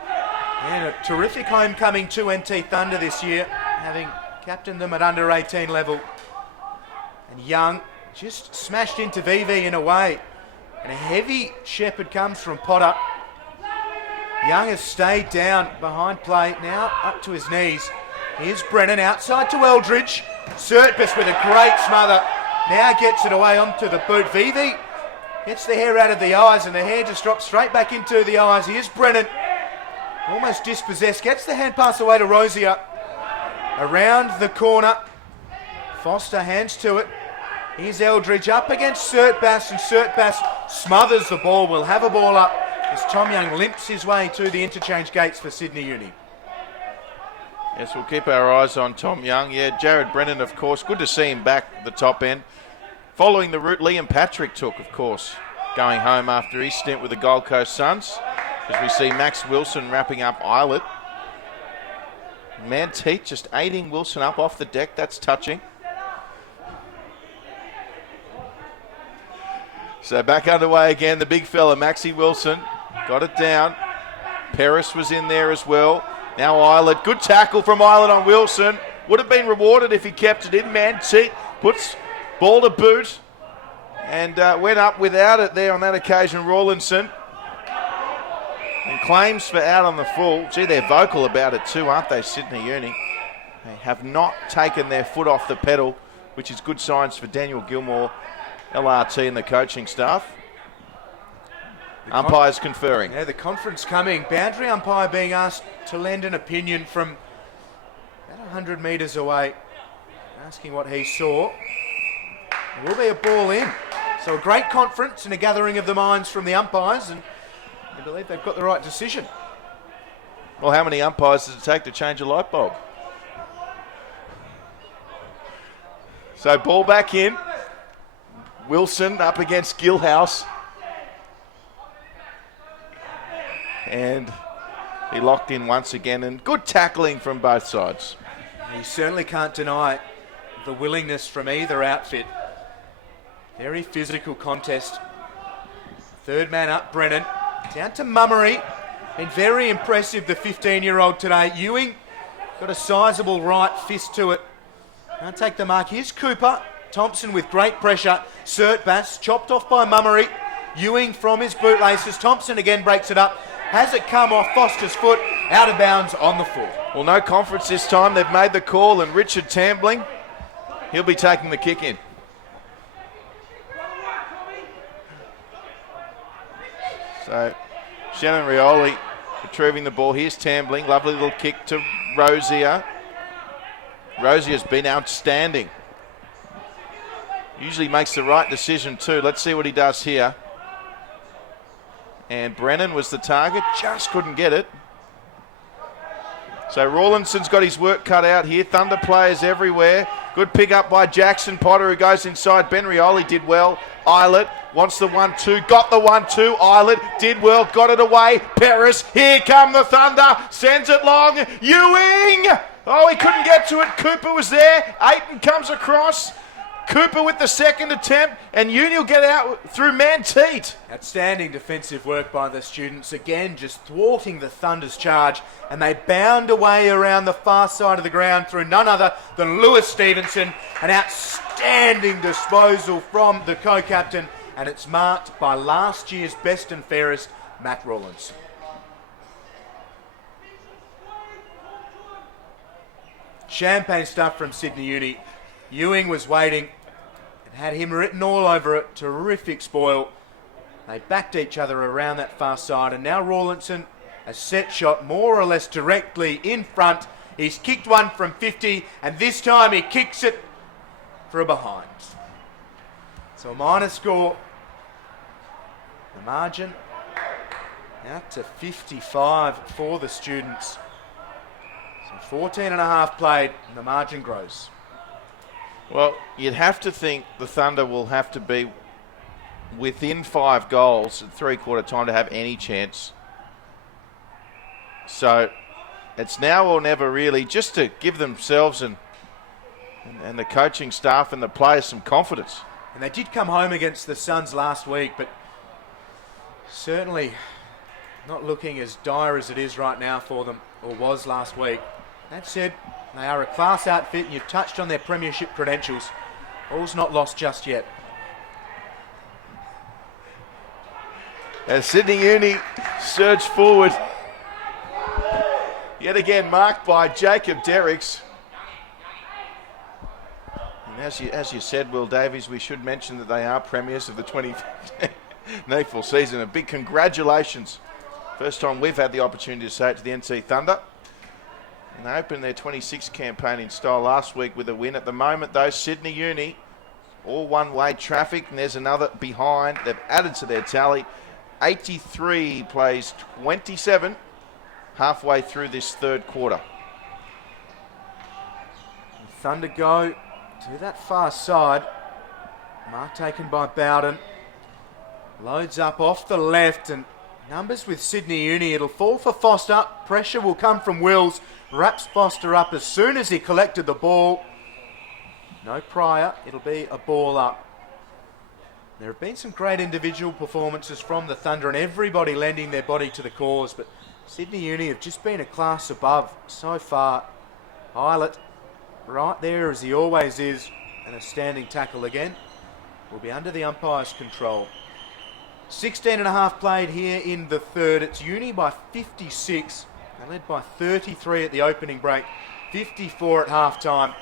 And a terrific homecoming to NT Thunder this year, having captained them at under 18 level. And Young just smashed into VV in a way. And a heavy shepherd comes from Potter. Young has stayed down behind play, now up to his knees. Here's Brennan outside to Eldridge. Surtbus with a great smother. Now gets it away onto the boot. VV gets the hair out of the eyes, and the hair just drops straight back into the eyes. Here's Brennan. Almost dispossessed. Gets the hand pass away to Rosier. Around the corner. Foster hands to it. Here's Eldridge up against Surtbus, and Surtbus smothers the ball. Will have a ball up as Tom Young limps his way to the interchange gates for Sydney Uni. Yes, we'll keep our eyes on Tom Young. Yeah, Jared Brennan, of course. Good to see him back at the top end. Following the route Liam Patrick took, of course, going home after his stint with the Gold Coast Suns. As we see Max Wilson wrapping up Islet. Manteet just aiding Wilson up off the deck. That's touching. So back underway again. The big fella, Maxie Wilson, got it down. Paris was in there as well. Now Islet. Good tackle from Islet on Wilson. Would have been rewarded if he kept it in. Manteet puts ball to boot and went up without it there on that occasion, Rawlinson. And claims for out on the full. Gee, they're vocal about it too, aren't they, Sydney Uni? They have not taken their foot off the pedal, which is good signs for Daniel Gilmore, LRT and the coaching staff. Umpires conferring. Yeah, the conference coming. Boundary umpire being asked to lend an opinion from about 100 metres away, asking what he saw. There will be a ball in. So a great conference and a gathering of the minds from the umpires, and I believe they've got the right decision. Well, how many umpires does it take to change a light bulb? So ball back in. Wilson up against Gilhouse. And he locked in once again, and good tackling from both sides. You certainly can't deny the willingness from either outfit. Very physical contest. Third man up, Brennan. Down to Mummery. Been very impressive, the 15-year-old today. Ewing got a sizable right fist to it. Can't take the mark. Here's Cooper. Thompson with great pressure. Surtbus chopped off by Mummery. Ewing from his bootlaces. Thompson again breaks it up. Has it come off Foster's foot? Out of bounds on the full. Well, no conference this time. They've made the call, and Richard Tambling, he'll be taking the kick in. So, Shannon Rioli retrieving the ball. Here's Tambling. Lovely little kick to Rosier. Rosier's been outstanding. Usually makes the right decision too. Let's see what he does here. And Brennan was the target. Just couldn't get it. So Rawlinson's got his work cut out here. Thunder players everywhere. Good pick up by Jackson Potter, who goes inside. Ben Rioli did well. Islet wants the 1-2. Got the 1-2. Islet did well. Got it away. Paris. Here come the Thunder. Sends it long. Ewing. Oh, he couldn't get to it. Cooper was there. Aiton comes across. Cooper with the second attempt, and Uni will get out through Manteet. Outstanding defensive work by the students. Again, just thwarting the Thunder's charge, and they bound away around the far side of the ground through none other than Lewis Stevenson. An outstanding disposal from the co-captain, and it's marked by last year's best and fairest, Matt Rawlins. Champagne stuff from Sydney Uni. Ewing was waiting. It had him written all over it. Terrific spoil. They backed each other around that far side, and now Rawlinson, a set shot more or less directly in front. He's kicked one from 50, and this time he kicks it for a behind. So a minor score. The margin Out to 55 for the students. So 14 and a half played, and the margin grows. Well, you'd have to think the Thunder will have to be within 5 goals at three-quarter time to have any chance. So it's now or never, really, just to give themselves and the coaching staff and the players some confidence. And they did come home against the Suns last week, but certainly not looking as dire as it is right now for them, or was last week. That said, they are a class outfit, and you've touched on their premiership credentials. All's not lost just yet. As Sydney Uni surge forward, yet again marked by Jacob Derricks. And as you said, Will Davies, we should mention that they are premiers of the 2015 NEAFL season. A big congratulations. First time we've had the opportunity to say it to the NT Thunder. And they opened their 26 campaign in style last week with a win. At the moment, though, Sydney Uni, all one-way traffic, and there's another behind. They've added to their tally. 83 plays 27 halfway through this third quarter. Thunder go to that far side. Mark taken by Bowden. Loads up off the left, and numbers with Sydney Uni. It'll fall for Foster. Pressure will come from Wills. Wraps Foster up as soon as he collected the ball. No prior. It'll be a ball up. There have been some great individual performances from the Thunder, and everybody lending their body to the cause, but Sydney Uni have just been a class above so far. Eilert, right there as he always is, and a standing tackle again, will be under the umpire's control. 16 and a half played here in the third. It's Uni by 56. They led by 33 at the opening break, 54 at half time.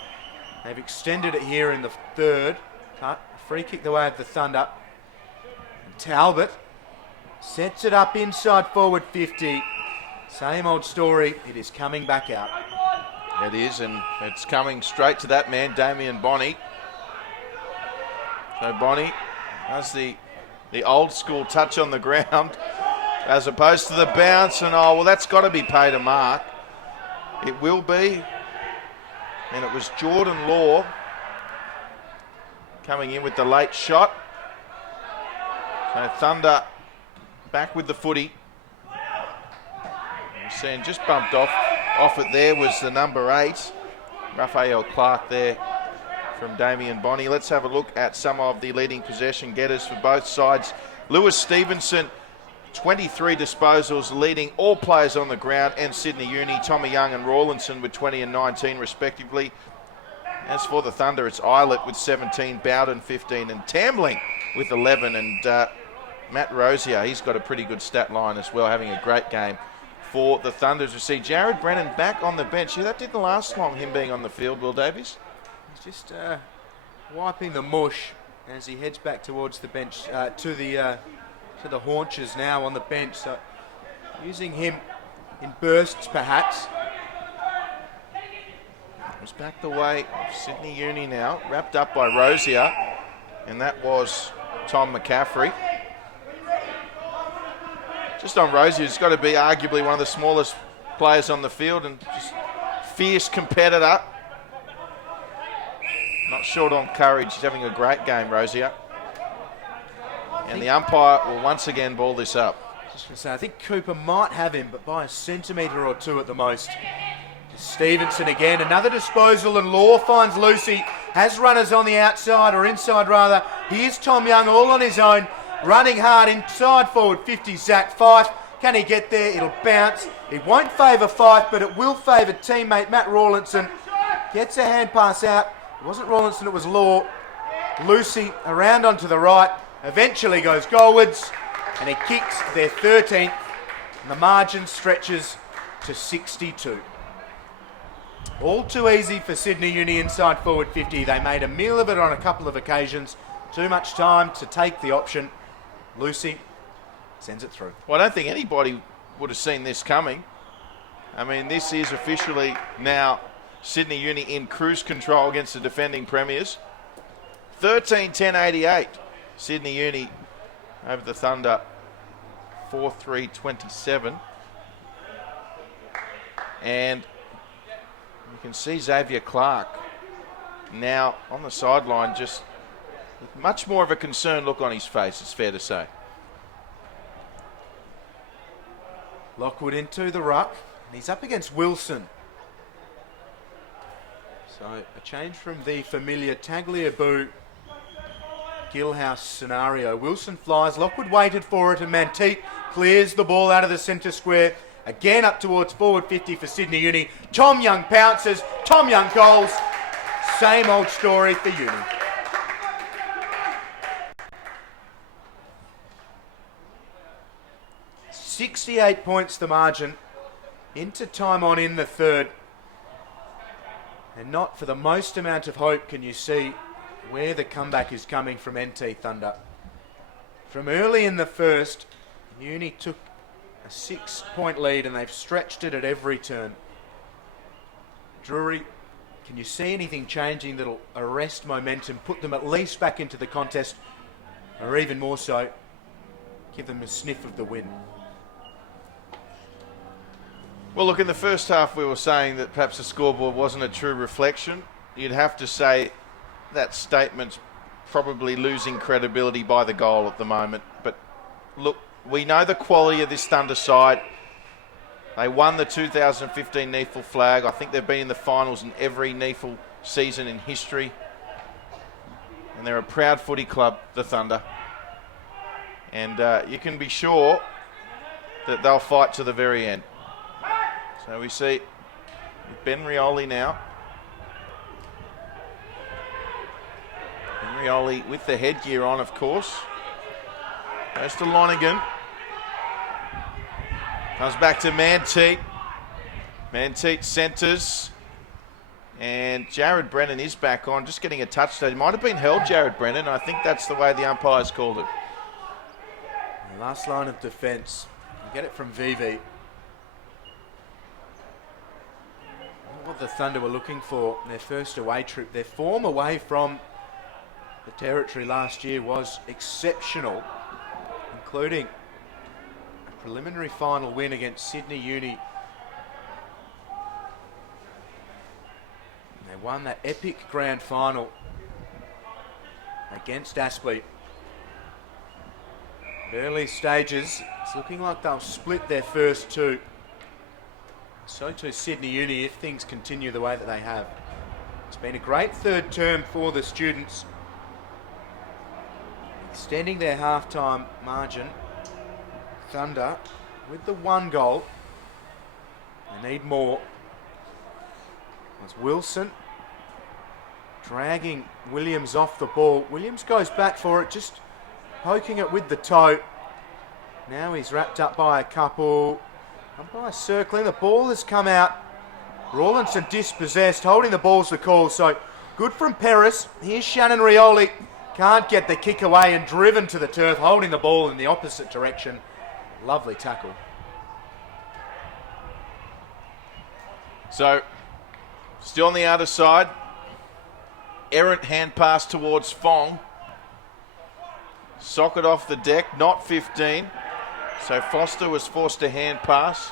They've extended it here in the third. Cut, free kick the way of the Thunder. And Talbot sets it up inside forward 50. Same old story, it is coming back out. It is, and it's coming straight to that man, Damien Bonney. So Bonney has the old school touch on the ground as opposed to the bounce, and oh, well, that's got to be paid a mark. It will be. And it was Jordan Law coming in with the late shot. So Thunder back with the footy. You're seeing just bumped off it there was the number 8, Raphael Clark there from Damien Bonney. Let's have a look at some of the leading possession getters for both sides. Lewis Stevenson, 23 disposals, leading all players on the ground, and Sydney Uni, Tommy Young and Rawlinson with 20 and 19 respectively. As for the Thunder, it's Eilert with 17, Bowden 15, and Tambling with 11. And Matt Rosier, he's got a pretty good stat line as well, having a great game for the Thunder. We see Jared Brennan back on the bench. Yeah, that didn't last long, him being on the field, Will Davies. He's just wiping the mush as he heads back towards the bench, to the haunches now on the bench. So using him in bursts, perhaps. It's back the way of Sydney Uni now, wrapped up by Rosier, and that was Tom McCaffrey. Just on Rosier, he's got to be arguably one of the smallest players on the field, and just fierce competitor. Not short on courage. He's having a great game, Rosier. And the umpire will once again ball this up. Just going to say, I think Cooper might have him, but by a centimetre or two at the most. Stevenson again, another disposal, and Law finds Lucy. Has runners on the outside, or inside rather. Here's Tom Young all on his own, running hard inside forward 50, Zach Fife. Can he get there? It'll bounce. It won't favour Fife, but it will favour teammate Matt Rawlinson. Gets a hand pass out. It wasn't Rawlinson, it was Law. Lucy around onto the right. Eventually goes goalwards, and he kicks their 13th. And the margin stretches to 62. All too easy for Sydney Uni inside forward 50. They made a meal of it on a couple of occasions. Too much time to take the option. Lucy sends it through. Well, I don't think anybody would have seen this coming. I mean, this is officially now Sydney Uni in cruise control against the defending premiers. 13-10-88. Sydney Uni over the Thunder. 4-3-27. And you can see Xavier Clark now on the sideline, just with much more of a concerned look on his face, it's fair to say. Lockwood into the ruck, and he's up against Wilson. So a change from the familiar Tagliabue Gilhouse scenario. Wilson flies, Lockwood waited for it, and Manteet clears the ball out of the centre square. Again up towards forward 50 for Sydney Uni. Tom Young pounces, Tom Young goals. Same old story for Uni. .68 points the margin. Into time on in the third. And not for the most amount of hope can you see where the comeback is coming from NT Thunder. From early in the first, Uni took a 6-point lead and they've stretched it at every turn. Drury, can you see anything changing that'll arrest momentum, put them at least back into the contest, or even more so, give them a sniff of the win? Well, look, in the first half we were saying that perhaps the scoreboard wasn't a true reflection. You'd have to say that statement's probably losing credibility by the goal at the moment. But look, we know the quality of this Thunder side. They won the 2015 NEAFL flag. I think they've been in the finals in every NEAFL season in history. And they're a proud footy club, the Thunder. And you can be sure that they'll fight to the very end. So we see Ben Rioli now. Ben Rioli with the headgear on, of course. Goes to Lonergan. Comes back to Manteet. Manteet centres. And Jared Brennan is back on, just getting a touch. He might have been held, Jared Brennan. I think that's the way the umpires called it. The last line of defence. You get it from Vivi. What the Thunder were looking for in their first away trip. Their form away from the Territory last year was exceptional, including a preliminary final win against Sydney Uni. And they won that epic grand final against Aspley. Early stages, it's looking like they'll split their first two. So too Sydney Uni if things continue the way that they have. It's been a great third term for the students. Extending their half-time margin. Thunder with the one goal. They need more. As Wilson dragging Williams off the ball. Williams goes back for it, just poking it with the toe. Now he's wrapped up by a couple. Umpire circling, the ball has come out. Rawlinson dispossessed, holding the ball's the call, so good from Paris. Here's Shannon Rioli, can't get the kick away and driven to the turf, holding the ball in the opposite direction. Lovely tackle. So, still on the outer side. Errant hand pass towards Fong. Socket off the deck, not 15. So Foster was forced to hand pass.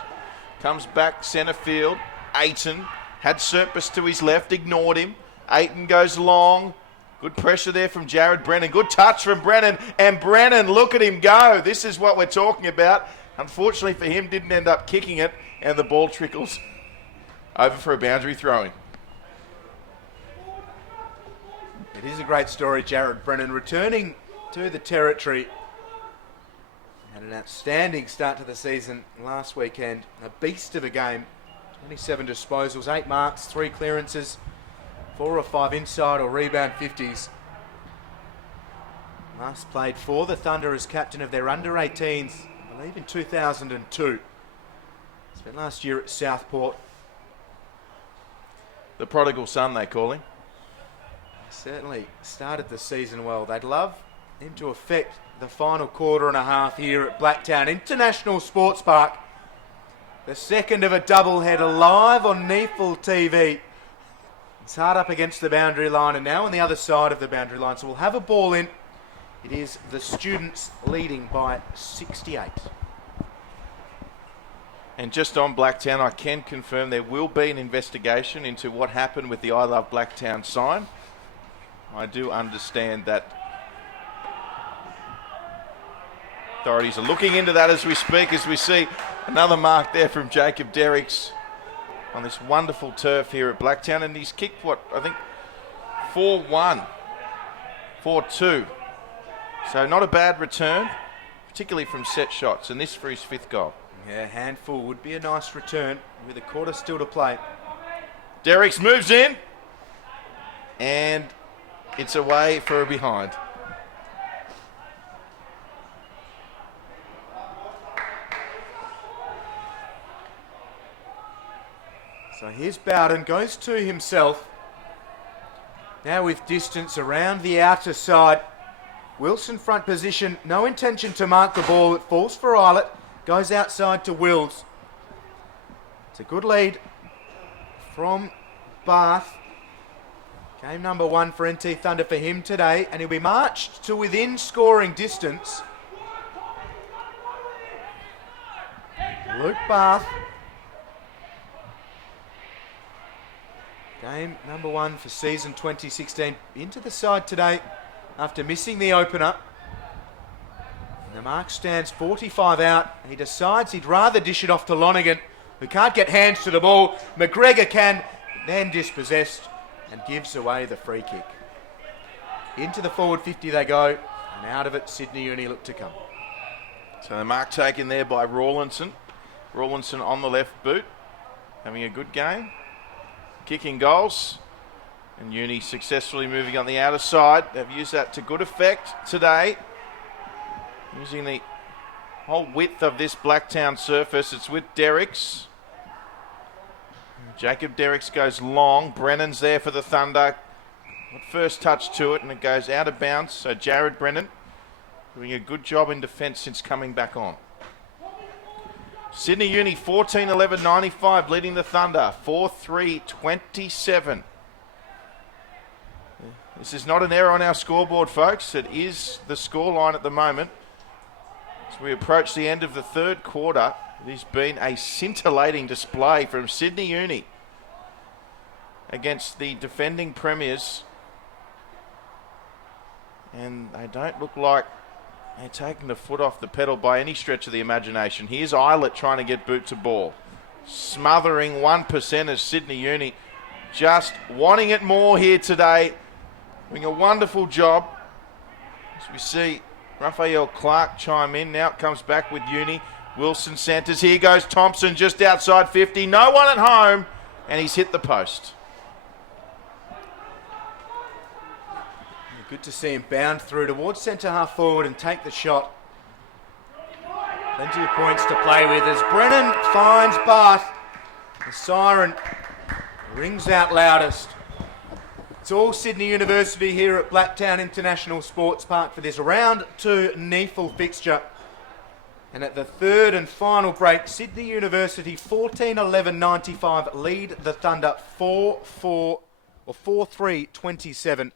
Comes back centre field. Ayton had Serpis to his left, ignored him. Ayton goes long. Good pressure there from Jared Brennan. Good touch from Brennan. And Brennan, look at him go. This is what we're talking about. Unfortunately for him, didn't end up kicking it. And the ball trickles over for a boundary throw-in. It is a great story, Jared Brennan returning to the Territory. Had an outstanding start to the season last weekend. A beast of a game. 27 disposals, 8 marks, 3 clearances, 4 or 5 inside or rebound 50s. Last played for the Thunder as captain of their under-18s, I believe in 2002. Spent last year at Southport. The prodigal son, they call him. Certainly started the season well. They'd love him to affect the final quarter and a half here at Blacktown International Sports Park. The second of a doubleheader live on NEAFL TV. It's hard up against the boundary line and now on the other side of the boundary line. So we'll have a ball in. It is the students leading by 68. And just on Blacktown, I can confirm there will be an investigation into what happened with the I Love Blacktown sign. I do understand that authorities are looking into that as we speak, as we see another mark there from Jacob Derricks on this wonderful turf here at Blacktown. And he's kicked, what, I think 4-1, 4-2. So not a bad return, particularly from set shots, and this for his 5th goal. Yeah, handful would be a nice return with a quarter still to play. Derricks moves in, and it's away for a behind. So here's Bowden, goes to himself. Now with distance around the outer side. Wilson front position, no intention to mark the ball. It falls for Eilert, goes outside to Wills. It's a good lead from Bath. Game number 1 for NT Thunder for him today, and he'll be marched to within scoring distance. Luke Bath. Game number 1 for season 2016 into the side today after missing the opener. And the mark stands 45 out. He decides he'd rather dish it off to Lonergan, who can't get hands to the ball. McGregor can, then dispossessed and gives away the free kick. Into the forward 50 they go, and out of it Sydney Uni look to come. So the mark taken there by Rawlinson. Rawlinson on the left boot, having a good game. Kicking goals, and Uni successfully moving on the outer side. They've used that to good effect today, using the whole width of this Blacktown surface. It's with Derricks. Jacob Derricks goes long. Brennan's there for the Thunder. First touch to it, and it goes out of bounds. So Jared Brennan doing a good job in defence since coming back on. Sydney Uni 14-11-95 leading the Thunder 4-3-27. This is not an error on our scoreboard, folks. It is the scoreline at the moment. As we approach the end of the 3rd quarter, it has been a scintillating display from Sydney Uni against the defending premiers. And they don't look like they're taking the foot off the pedal by any stretch of the imagination. Here's Eilert trying to get boot to ball. Smothering 1% as Sydney Uni. Just wanting it more here today. Doing a wonderful job. As we see Raphael Clark chime in. Now it comes back with Uni. Wilson centres. Here goes Thompson just outside 50. No one at home. And he's hit the post. Good to see him bound through towards centre half forward and take the shot. Plenty of points to play with as Brennan finds Bath. The siren rings out loudest. It's all Sydney University here at Blacktown International Sports Park for this round 2 NEAFL fixture. And at the 3rd and final break, Sydney University 14-11-95 lead the Thunder 4-3-27.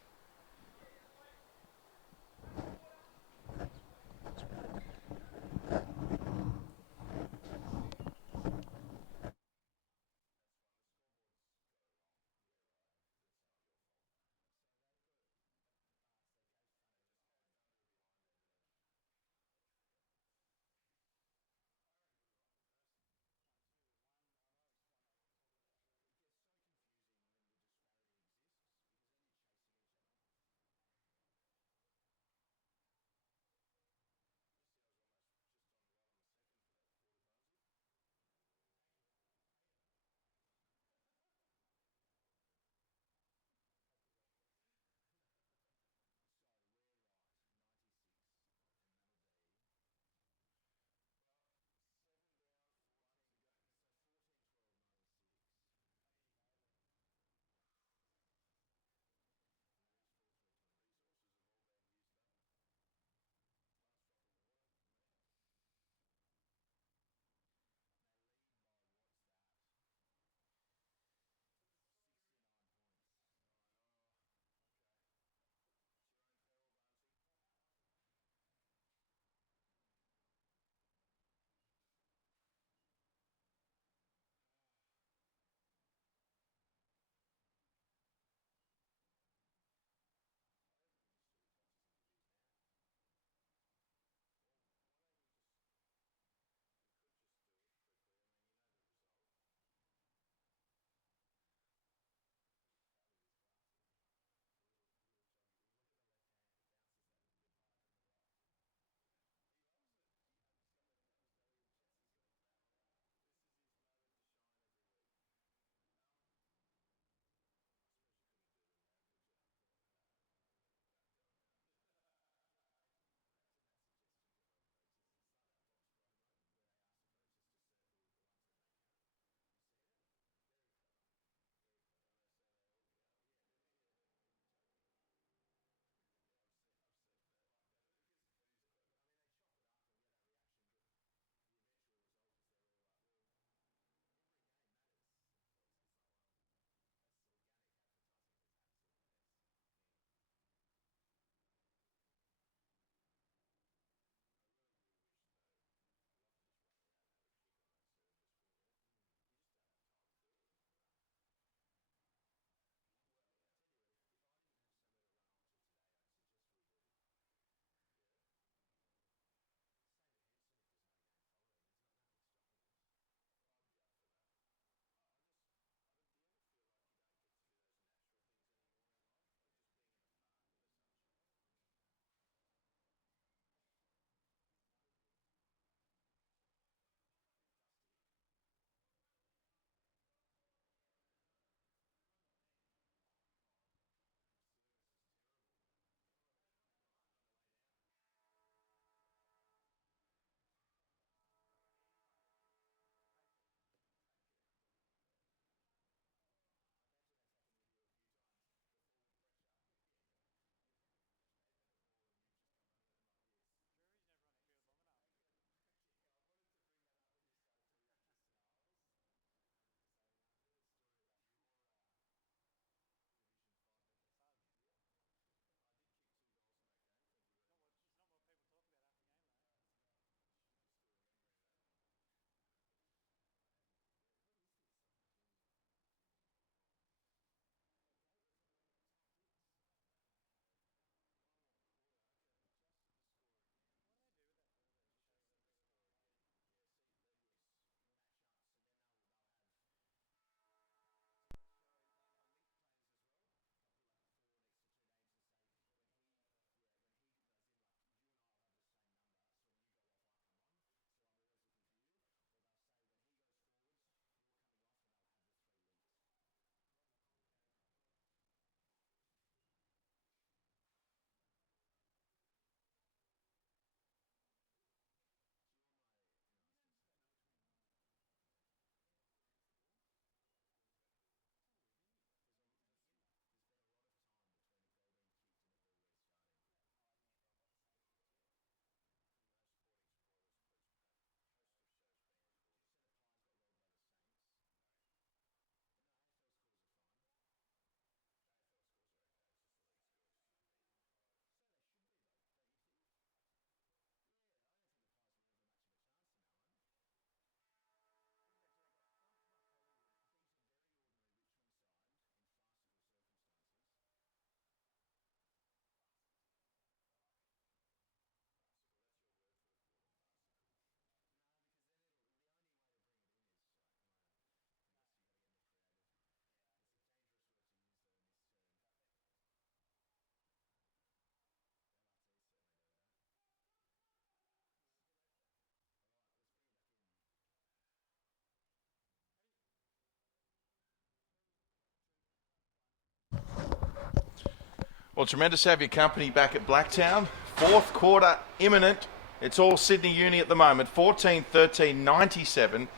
Well, tremendous to have your company back at Blacktown. Fourth quarter imminent. It's all Sydney Uni at the moment. 14-13, 97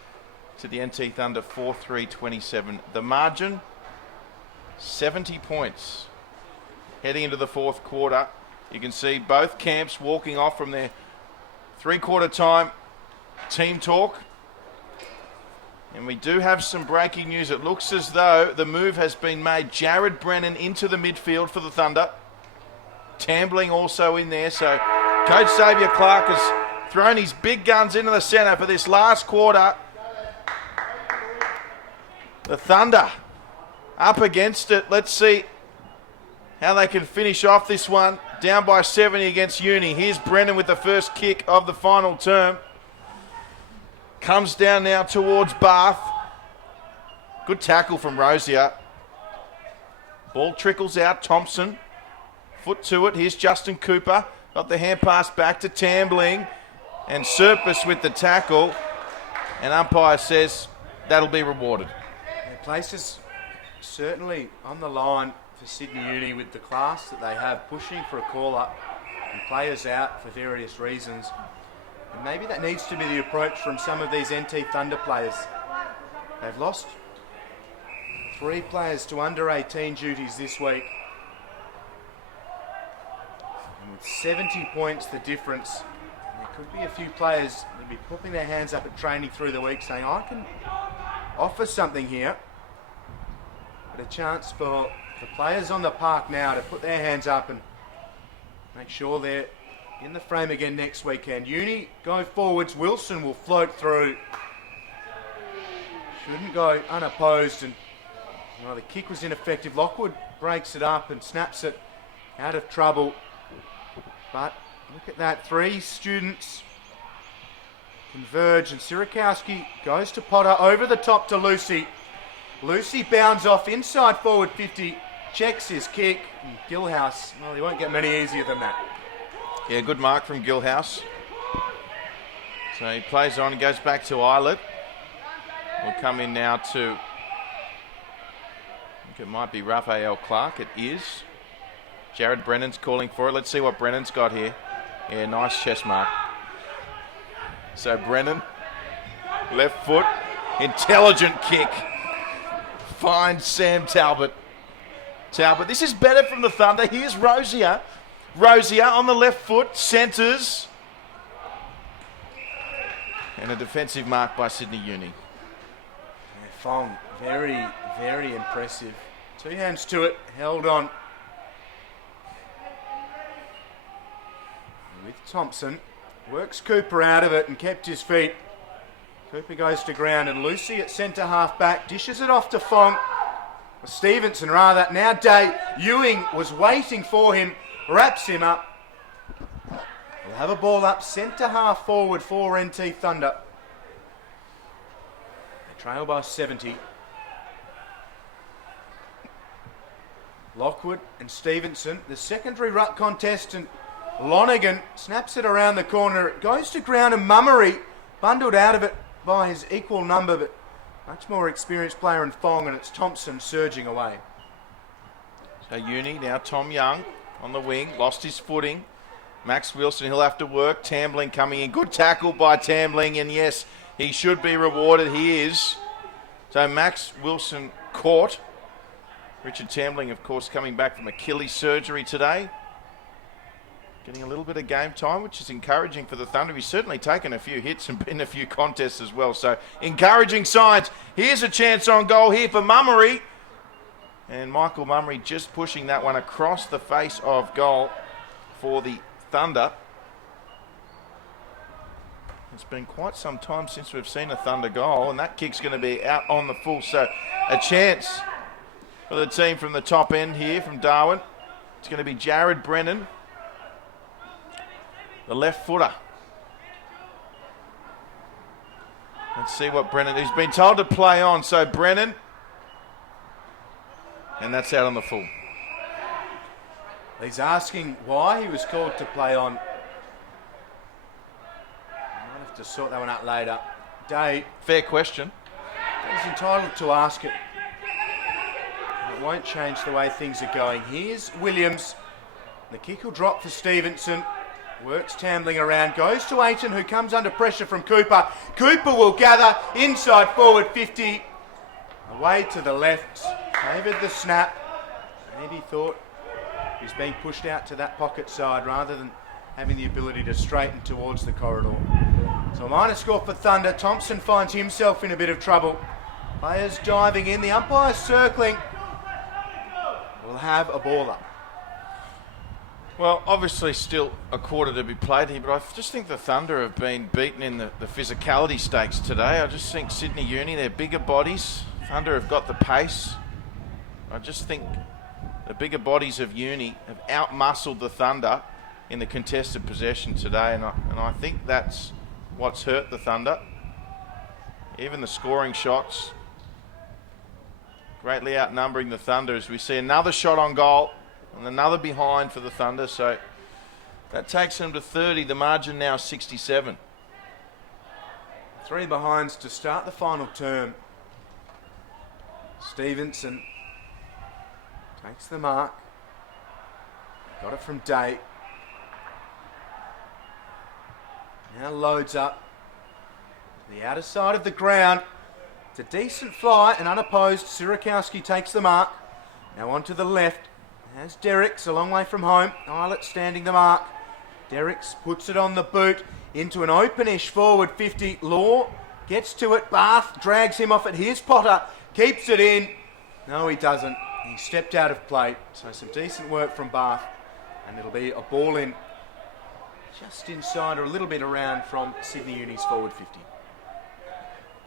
to the NT Thunder 4-3, 27. The margin, 70 points. Heading into the fourth quarter, you can see both camps walking off from their three-quarter time team talk. And we do have some breaking news. It looks as though the move has been made. Jared Brennan into the midfield for the Thunder. Tambling also in there. So Coach Xavier Clark has thrown his big guns into the centre for this last quarter. The Thunder up against it. Let's see how they can finish off this one. Down by 70 against Uni. Here's Brennan with the first kick of the final term. Comes down now towards Bath. Good tackle from Rosier. Ball trickles out. Thompson. Foot to it. Here's Justin Cooper. Got the hand pass back to Tambling. And Serpis with the tackle. And umpire says that'll be rewarded. Their place is certainly on the line for Sydney Uni with the class that they have, pushing for a call-up and players out for various reasons. And maybe that needs to be the approach from some of these NT Thunder players. They've lost 3 players to under-18 duties this week. And with 70 points the difference, there could be a few players that'll be putting their hands up at training through the week saying, I can offer something here. But a chance for the players on the park now to put their hands up and make sure they're in the frame again next weekend. Uni go forwards. Wilson will float through. Shouldn't go unopposed. And the kick was ineffective. Lockwood breaks it up and snaps it out of trouble. But look at that. 3 students converge. And Sirikowski goes to Potter over the top to Lucy. Lucy bounds off inside forward 50. Checks his kick. And Gilhouse, well, he won't get many easier than that. Yeah, good mark from Gilhouse. So he plays on and goes back to Islet. We'll come in now to, I think it might be Raphael Clark. It is. Jared Brennan's calling for it. Let's see what Brennan's got here. Yeah, nice chest mark. So Brennan, left foot, intelligent kick. Finds Sam Talbot. This is better from the Thunder. Here's Rosier. Rosier on the left foot, centres. And a defensive mark by Sydney Uni. Yeah, Fong, very, very impressive. 2 hands to it, held on. With Thompson, works Cooper out of it and kept his feet. Cooper goes to ground and Lucy at centre half back, dishes it off to Fong. Stevenson rather, now Day. Ewing was waiting for him. Wraps him up. We'll have a ball up centre half forward for NT Thunder. They trail by 70. Lockwood and Stevenson. The secondary ruck contest, and Lonergan snaps it around the corner. It goes to ground and Mummery bundled out of it by his equal number, but much more experienced player in Fong, and it's Thompson surging away. So Uni, now Tom Young on the wing, lost his footing. Max Wilson, he'll have to work. Tambling coming in. Good tackle by Tambling, and yes, he should be rewarded. He is. So Max Wilson caught. Richard Tambling, of course, coming back from Achilles surgery today. Getting a little bit of game time, which is encouraging for the Thunder. He's certainly taken a few hits and been in a few contests as well. So encouraging signs. Here's a chance on goal here for Mummery. And Michael Mummery just pushing that one across the face of goal for the Thunder. It's been quite some time since we've seen a Thunder goal, and that kick's going to be out on the full. So a chance for the team from the top end here from Darwin. It's going to be Jared Brennan, the left footer. Let's see what Brennan, he's been told to play on. So Brennan, and that's out on the full. He's asking why he was called to play on. I'll have to sort that one out later. Day. Fair question. He's entitled to ask it. It won't change the way things are going. Here's Williams The kick will drop for Stevenson. Works tambling around, goes to Aiton, who comes under pressure from Cooper. Cooper will gather inside forward 50. Away to the left, favoured the snap. Maybe thought he was being pushed out to that pocket side rather than having the ability to straighten towards the corridor. So a minor score for Thunder. Thompson finds himself in a bit of trouble. Players diving in, the umpires circling. We'll have a ball up. Well, obviously still a quarter to be played here, but I just think the Thunder have been beaten in the physicality stakes today. I just think Sydney Uni, they're bigger bodies. Thunder have got the pace. I just think the bigger bodies of Uni have out-muscled the Thunder in the contested possession today, and I think that's what's hurt the Thunder. Even the scoring shots, greatly outnumbering the Thunder as we see another shot on goal. And another behind for the Thunder, so that takes them to 30. The margin now 67. 3 behinds to start the final term. Stevenson takes the mark. Got it from Day. Now loads up. The outer side of the ground. It's a decent fly and unopposed. Sirakowski takes the mark. Now onto the left. As Derricks a long way from home. Eilert standing the mark. Derricks puts it on the boot into an openish forward 50. Law gets to it. Bath drags him off at his Potter. Keeps it in. No, he doesn't. He stepped out of play. So some decent work from Bath. And it'll be a ball in just inside or a little bit around from Sydney Uni's forward 50.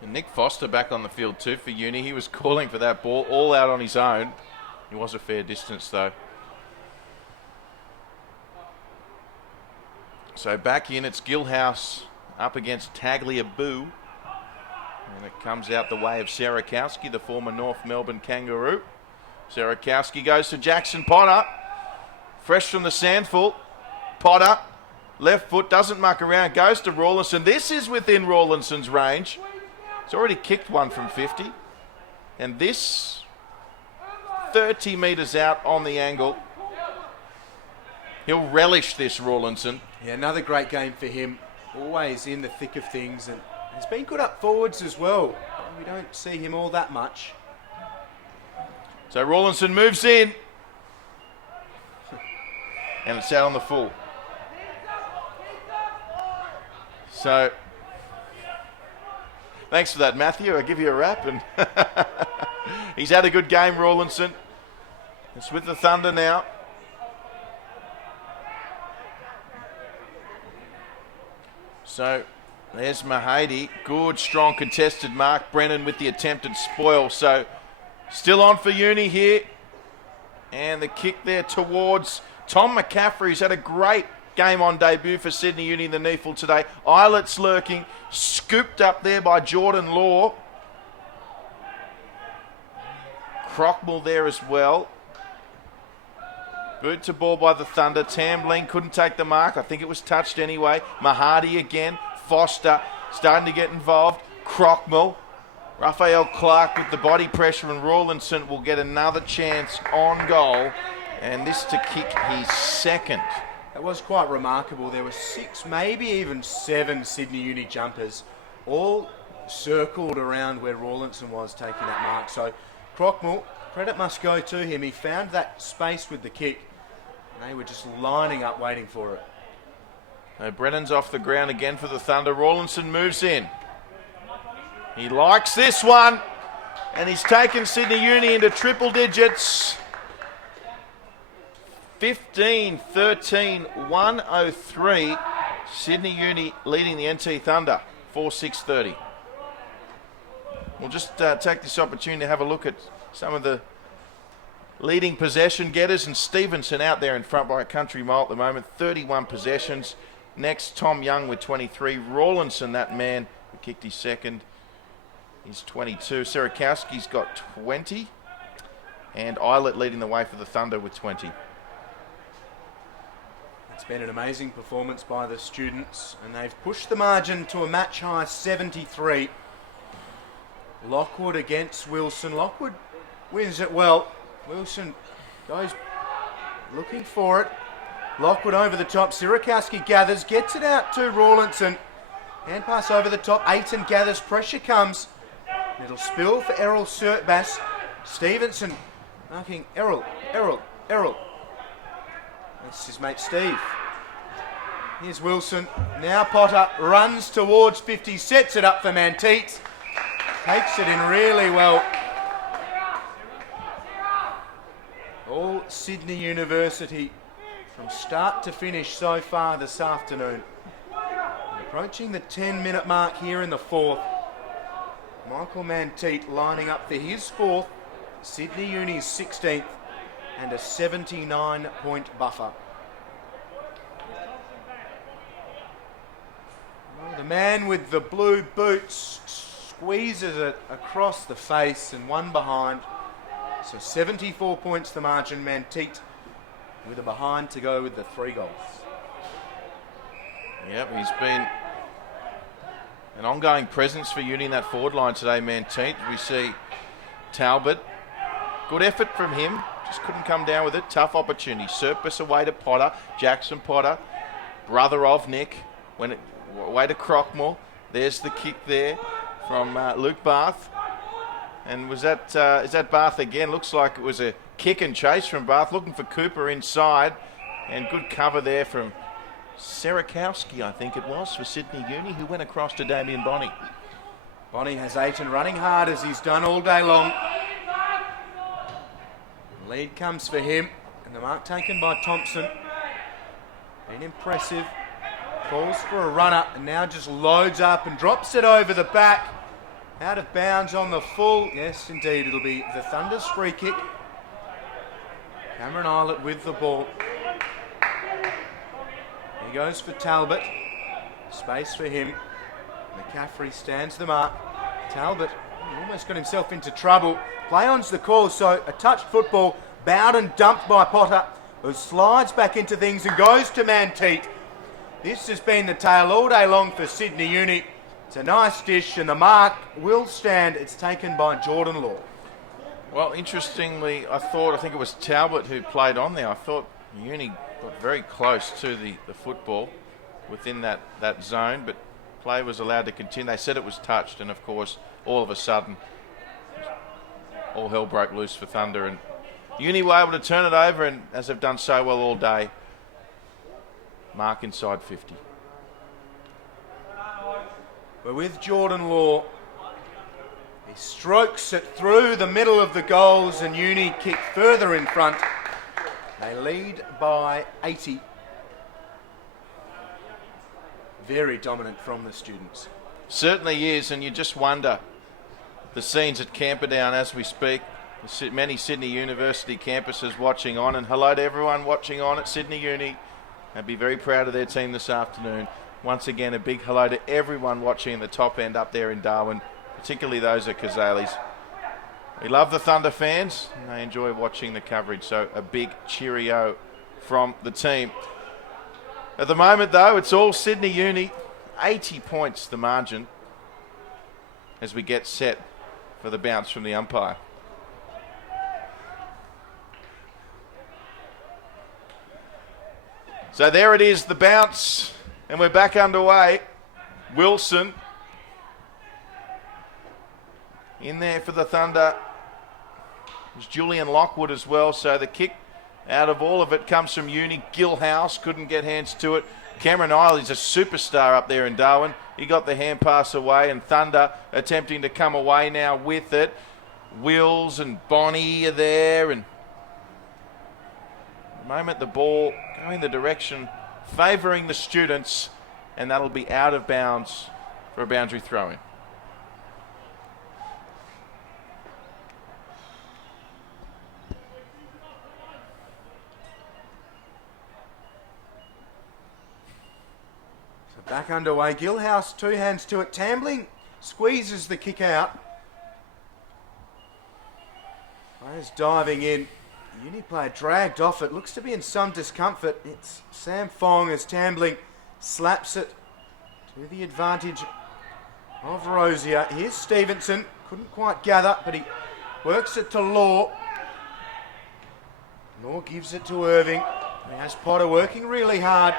And Nick Foster back on the field too for Uni. He was calling for that ball all out on his own. He was a fair distance though. So back in, it's Gilhouse up against Tagliabue. And it comes out the way of Sirakowski, the former North Melbourne Kangaroo. Sirakowski goes to Jackson Potter. Fresh from the sandful. Potter, left foot, doesn't muck around, goes to Rawlinson. This is within Rawlinson's range. He's already kicked one from 50. And this 30 metres out on the angle. He'll relish this, Rawlinson. Yeah, another great game for him. Always in the thick of things, and he's been good up forwards as well. We don't see him all that much. So Rawlinson moves in. And it's out on the full. So, thanks for that, Matthew. I'll give you a wrap. And he's had a good game, Rawlinson. It's with the Thunder now. So there's Mahady. Good, strong contested mark. Brennan with the attempted spoil. So still on for Uni here. And the kick there towards Tom McCaffrey, who's had a great game on debut for Sydney Uni in the NEAFL today. Eilert's lurking. Scooped up there by Jordan Law. Crockmall there as well. Boot to ball by the Thunder. Tambling couldn't take the mark. I think it was touched anyway. Mahady again. Foster starting to get involved. Crockmall. Raphael Clark with the body pressure, and Rawlinson will get another chance on goal. And this to kick his second. That was quite remarkable. There were 6, maybe even 7 Sydney Uni jumpers, all circled around where Rawlinson was taking that mark. So Crockmall, credit must go to him. He found that space with the kick. They were just lining up waiting for it. So Brennan's off the ground again for the Thunder. Rawlinson moves in. He likes this one. And he's taken Sydney Uni into triple digits. 15-13, 103. Sydney Uni leading the NT Thunder. 4-6-30. We'll just take this opportunity to have a look at some of the leading possession getters, and Stevenson out there in front by a country mile at the moment, 31 possessions. Next, Tom Young with 23. Rawlinson, that man who kicked his second, he's 22. Sirakowski's got 20. And Eilert leading the way for the Thunder with 20. It's been an amazing performance by the students, and they've pushed the margin to a match high 73. Lockwood against Wilson. Lockwood wins it well. Wilson goes looking for it. Lockwood over the top. Sirakowski gathers, gets it out to Rawlinson. Hand pass over the top. Aiton gathers, pressure comes. It'll spill for Errol Surtbass. Stevenson marking Errol. That's his mate Steve. Here's Wilson. Now Potter runs towards 50, sets it up for Manteet. Takes it in really well. All Sydney University from start to finish so far this afternoon. Approaching the 10-minute mark here in the fourth. Michael Manteet lining up for his fourth, Sydney Uni's 16th, and a 79-point buffer. The man with the blue boots squeezes it across the face and one behind. So 74 points the margin. Manteet with a behind to go with the 3 goals. Yep, he's been an ongoing presence for Uni in that forward line today, Manteet. We see Talbot. Good effort from him. Just couldn't come down with it. Tough opportunity. Surplus away to Potter. Jackson Potter, brother of Nick. Away to Crockmore. There's the kick there from Luke Barth. And is that Barth again? Looks like it was a kick and chase from Barth. Looking for Cooper inside. And good cover there from Sirakowski, I think it was, for Sydney Uni, who went across to Damien Bonney. Bonney has Aiton running hard as he's done all day long. Lead comes for him, and the mark taken by Thompson. Been impressive. Falls for a runner, and now just loads up and drops it over the back. Out of bounds on the full. Yes, indeed, it'll be the Thunder's free kick. Cameron Islet with the ball. He goes for Talbot. Space for him. McCaffrey stands the mark. Talbot almost got himself into trouble. Play on's the call, so a touched football, bowed and dumped by Potter, who slides back into things and goes to Manteet. This has been the tale all day long for Sydney Uni. It's a nice dish, and the mark will stand. It's taken by Jordan Law. Well, interestingly, I think it was Talbot who played on there. I thought Uni got very close to the football within that zone, but play was allowed to continue. They said it was touched, and of course, all of a sudden, all hell broke loose for Thunder, and Uni were able to turn it over, and as they've done so well all day, mark inside 50. But with Jordan Law, he strokes it through the middle of the goals, and Uni kick further in front. They lead by 80. Very dominant from the students. Certainly is, and you just wonder the scenes at Camperdown as we speak. Many Sydney University campuses watching on, and hello to everyone watching on at Sydney Uni. I'd be very proud of their team this afternoon. Once again, a big hello to everyone watching in the top end up there in Darwin, particularly those at Kazales. We love the Thunder fans, and they enjoy watching the coverage, so a big cheerio from the team. At the moment, though, it's all Sydney Uni, 80 points the margin, as we get set for the bounce from the umpire. So there it is, the bounce, and we're back underway. Wilson in there for the Thunder. There's Julian Lockwood as well, so the kick out of all of it comes from Uni. Gilhouse couldn't get hands to it. Cameron Isle is a superstar up there in Darwin. He got the hand pass away, and Thunder attempting to come away now with it. Wills and Bonney are there, and at the moment the ball going the direction favouring the students, and that'll be out of bounds for a boundary throw-in. Back underway. Gilhouse, 2 hands to it. Tambling squeezes the kick out. Players diving in. Uni player dragged off it. Looks to be in some discomfort. It's Sam Fong as Tambling slaps it to the advantage of Rosier. Here's Stevenson. Couldn't quite gather, but he works it to Law. Law gives it to Irving. He has Potter working really hard.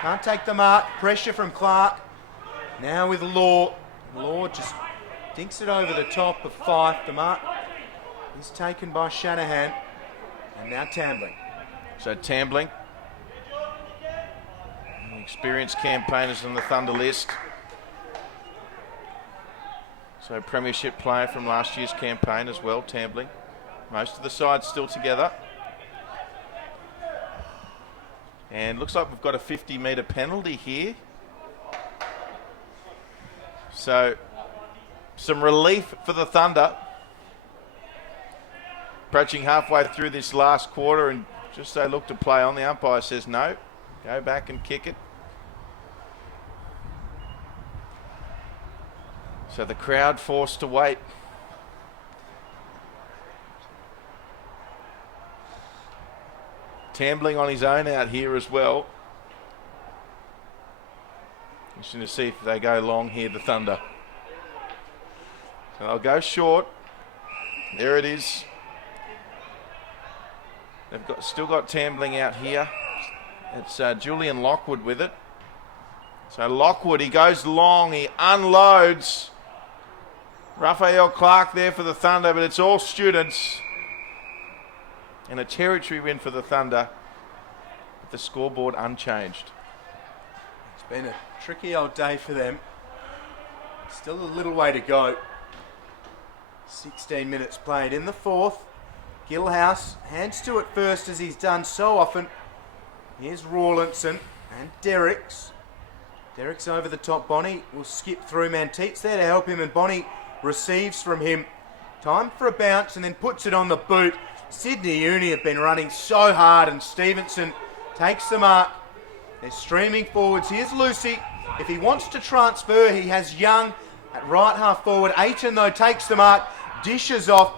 Can't take the mark. Pressure from Clark. Now with Law. Law just dinks it over the top of Fife. The mark is taken by Shanahan. And now Tambling. So Tambling, experienced campaigners on the Thunder list. So premiership player from last year's campaign as well, Tambling. Most of the sides still together. And looks like we've got a 50-metre penalty here. So some relief for the Thunder. Approaching halfway through this last quarter, and just they look to play on. The umpire says no. Go back and kick it. So the crowd forced to wait. Tambling on his own out here as well. Interesting to see if they go long here, the Thunder. So they'll go short. There it is. They've still got Tambling out here. It's Julian Lockwood with it. So Lockwood, he goes long, he unloads. Raphael Clark there for the Thunder, but it's all students. And a territory win for the Thunder, with the scoreboard unchanged. It's been a tricky old day for them. Still a little way to go. 16 minutes played in the fourth. Gillhouse hands to it first, as he's done so often. Here's Rawlinson and Derricks. Derricks over the top. Bonnie will skip through. Manteet's there to help him, and Bonnie receives from him. Time for a bounce and then puts it on the boot. Sydney Uni have been running so hard, and Stevenson takes the mark. They're streaming forwards. Here's Lucy. If he wants to transfer, he has Young at right half forward. Aiton, though, takes the mark, dishes off.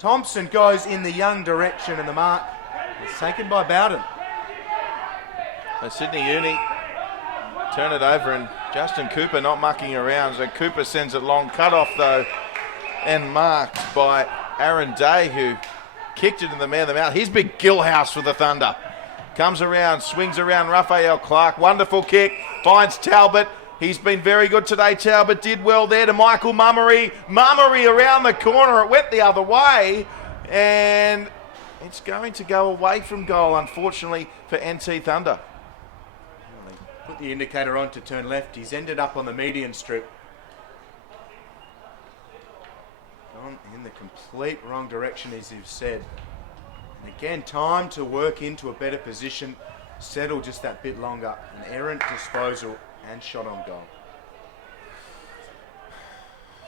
Thompson goes in the Young direction, and the mark is taken by Bowden. So Sydney Uni turn it over, and Justin Cooper not mucking around. So Cooper sends it long, cut off though, and marked by Aaron Day, who kicked it in the man of the mouth. Here's big Gillhouse for the Thunder. Comes around, swings around Raphael Clark. Wonderful kick, finds Talbot. He's been very good today. Talbot did well there to Michael Mummery. Mummery around the corner. It went the other way. And it's going to go away from goal, unfortunately, for NT Thunder. Put the indicator on to turn left. He's ended up on the median strip. Gone in the complete wrong direction, as you've said. And again, time to work into a better position. Settle just that bit longer. An errant disposal and shot on goal.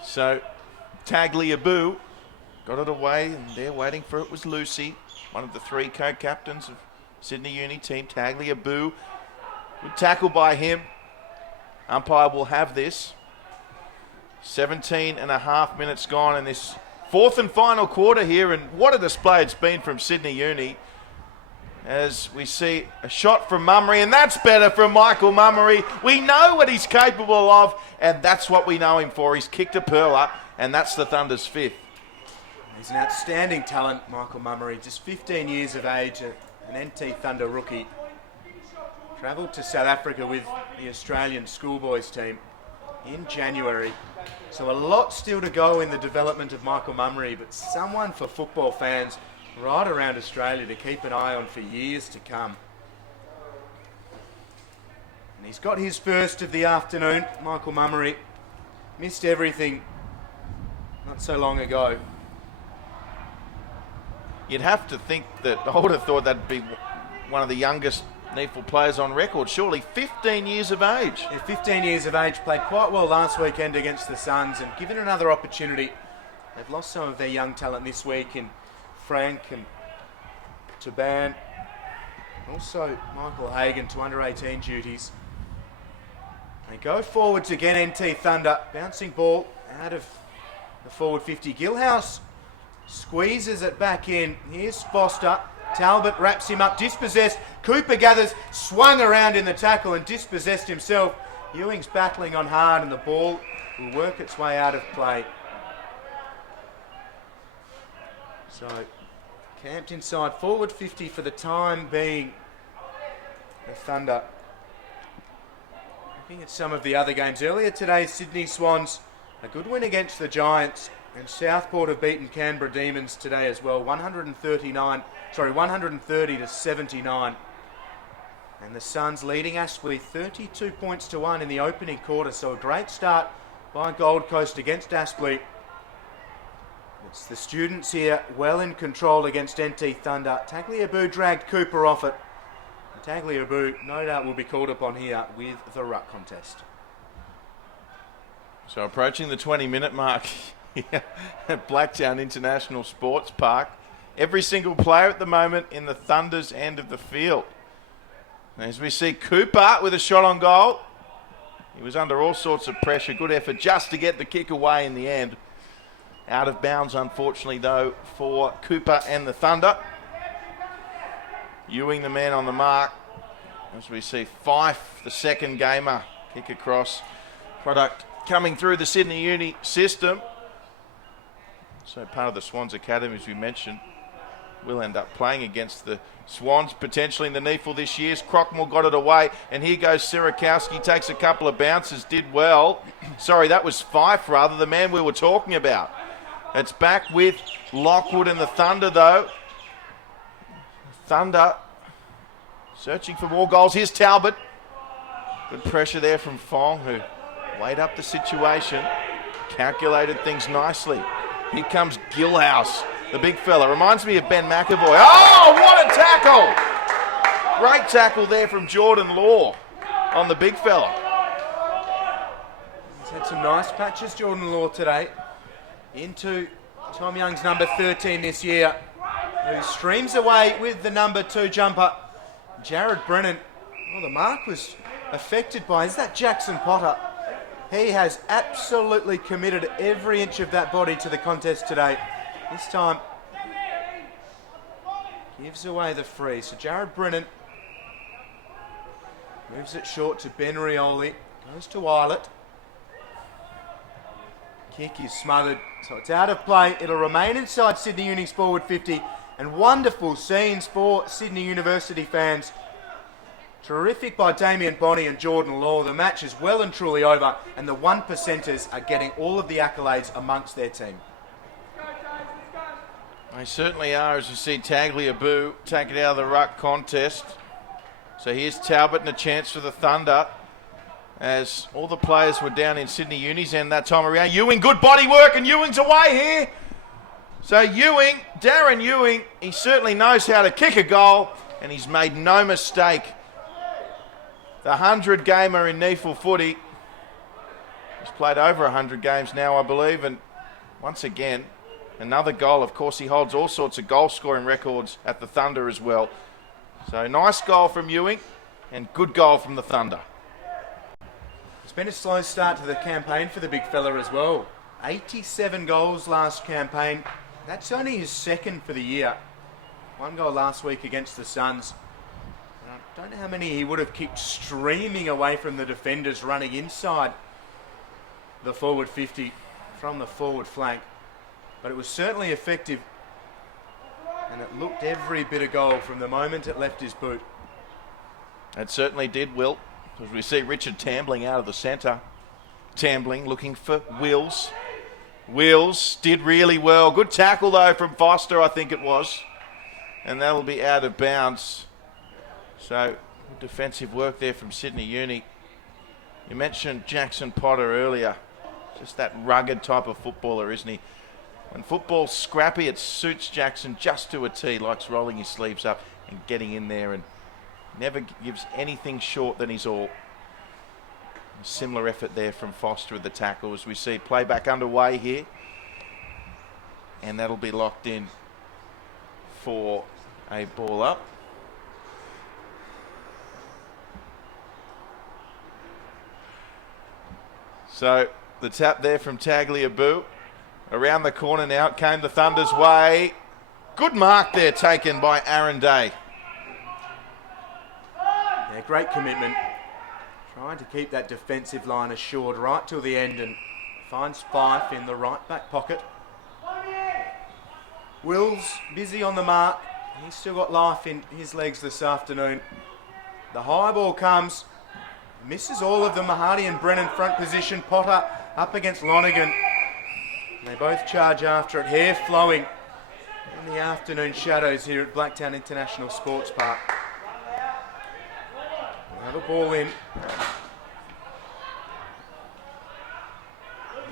So Tagliabue got it away, and there waiting for it was Lucy, one of the three co-captains of Sydney Uni team. Tagliabue, good tackle by him. Umpire will have this. 17 and a half minutes gone in this fourth and final quarter here, and what a display it's been from Sydney Uni. As we see a shot from Mummery, and that's better from Michael Mummery. We know what he's capable of, and that's what we know him for. He's kicked a pearler, and that's the Thunder's fifth. He's an outstanding talent, Michael Mummery, just 15 years of age, an NT Thunder rookie. Travelled to South Africa with the Australian schoolboys team in January. So a lot still to go in the development of Michael Mummery, but someone for football fans right around Australia to keep an eye on for years to come. And he's got his first of the afternoon, Michael Mummery. Missed everything not so long ago. You'd have to think that, I would have thought that'd be one of the youngest NEAFL players on record. Surely 15 years of age. Yeah, 15 years of age, played quite well last weekend against the Suns, and given another opportunity. They've lost some of their young talent this week in Frank and Taban. Also Michael Hagan to under-18 duties. They go forwards again, NT Thunder. Bouncing ball out of the forward 50. Gillhouse squeezes it back in. Here's Foster. Talbot wraps him up, dispossessed. Cooper gathers, swung around in the tackle and dispossessed himself. Ewing's battling on hard, and the ball will work its way out of play. So, camped inside forward 50 for the time being. the Thunder. Looking at some of the other games earlier today, Sydney Swans, a good win against the Giants, and Southport have beaten Canberra Demons today as well, 130 to 79. And the Suns leading Aspley 32 points to 1 in the opening quarter, so a great start by Gold Coast against Aspley. It's the students here well in control against NT Thunder. Tagliabue dragged Cooper off it. Tagliabue no doubt will be called upon here with the ruck contest. So approaching the 20-minute mark at Blacktown International Sports Park. Every single player at the moment in the Thunder's end of the field. As we see Cooper with a shot on goal. He was under all sorts of pressure. Good effort just to get the kick away in the end. Out of bounds, unfortunately, though, for Cooper and the Thunder. Ewing, the man on the mark. As we see Fife, the second gamer, kick across. Product coming through the Sydney Uni system. So part of the Swans Academy, as we mentioned, will end up playing against the Swans, potentially in the NEAFL this year. Crockmore got it away, and here goes Sirakowski, takes a couple of bounces, did well. Sorry, that was Fife, rather, the man we were talking about. It's back with Lockwood and the Thunder, though. Thunder searching for more goals. Here's Talbot. Good pressure there from Fong, who weighed up the situation, calculated things nicely. Here comes Gilhouse, the big fella. Reminds me of Ben McAvoy. Oh, what a tackle! Great tackle there from Jordan Law on the big fella. He's had some nice patches, Jordan Law, today. Into Tom Young's number 13 this year, who streams away with the number 2 jumper, Jared Brennan. Well, the mark was affected by, is that Jackson Potter? He has absolutely committed every inch of that body to the contest today. This time, gives away the free. So Jared Brennan moves it short to Ben Rioli. Goes to Eilert. Kick is smothered, so it's out of play. It'll remain inside Sydney Uni's forward 50. And wonderful scenes for Sydney University fans. Terrific by Damien Bonney and Jordan Law. The match is well and truly over, and the 1%ers are getting all of the accolades amongst their team. They certainly are, as you see Tagliabue take it out of the ruck contest. So here's Talbot and a chance for the Thunder, as all the players were down in Sydney Uni's end that time around. Ewing, good body work, and Ewing's away here. So Ewing, Darren Ewing, he certainly knows how to kick a goal, and he's made no mistake. The 100 gamer in NEAFL footy. He's played over 100 games now, I believe, and once again, another goal. Of course, he holds all sorts of goal scoring records at the Thunder as well. So nice goal from Ewing, and good goal from the Thunder. It's been a slow start to the campaign for the big fella as well. 87 goals last campaign. That's only his second for the year. 1 goal last week against the Suns. I don't know how many he would have kicked streaming away from the defenders running inside the forward 50 from the forward flank. But it was certainly effective, and it looked every bit of goal from the moment it left his boot. It certainly did, Will. As we see Richard Tambling out of the centre. Tambling looking for Wills. Wills did really well. Good tackle, though, from Foster, I think it was. And that'll be out of bounds. So, defensive work there from Sydney Uni. You mentioned Jackson Potter earlier. Just that rugged type of footballer, isn't he? When football's scrappy, it suits Jackson just to a T. Likes rolling his sleeves up and getting in there, and never gives anything short than his all. A similar effort there from Foster with the tackle, as we see playback underway here. And that'll be locked in for a ball up. So the tap there from Tagliabue. Around the corner now, it came the Thunder's way. Good mark there taken by Aaron Day. Yeah, great commitment. Trying to keep that defensive line assured right till the end, and finds Fife in the right back pocket. Will's busy on the mark. He's still got life in his legs this afternoon. The high ball comes. Misses all of them. Mahadi and Brennan front position. Potter up against Lonergan. And they both charge after it. Hair flowing in the afternoon shadows here at Blacktown International Sports Park. Another ball in.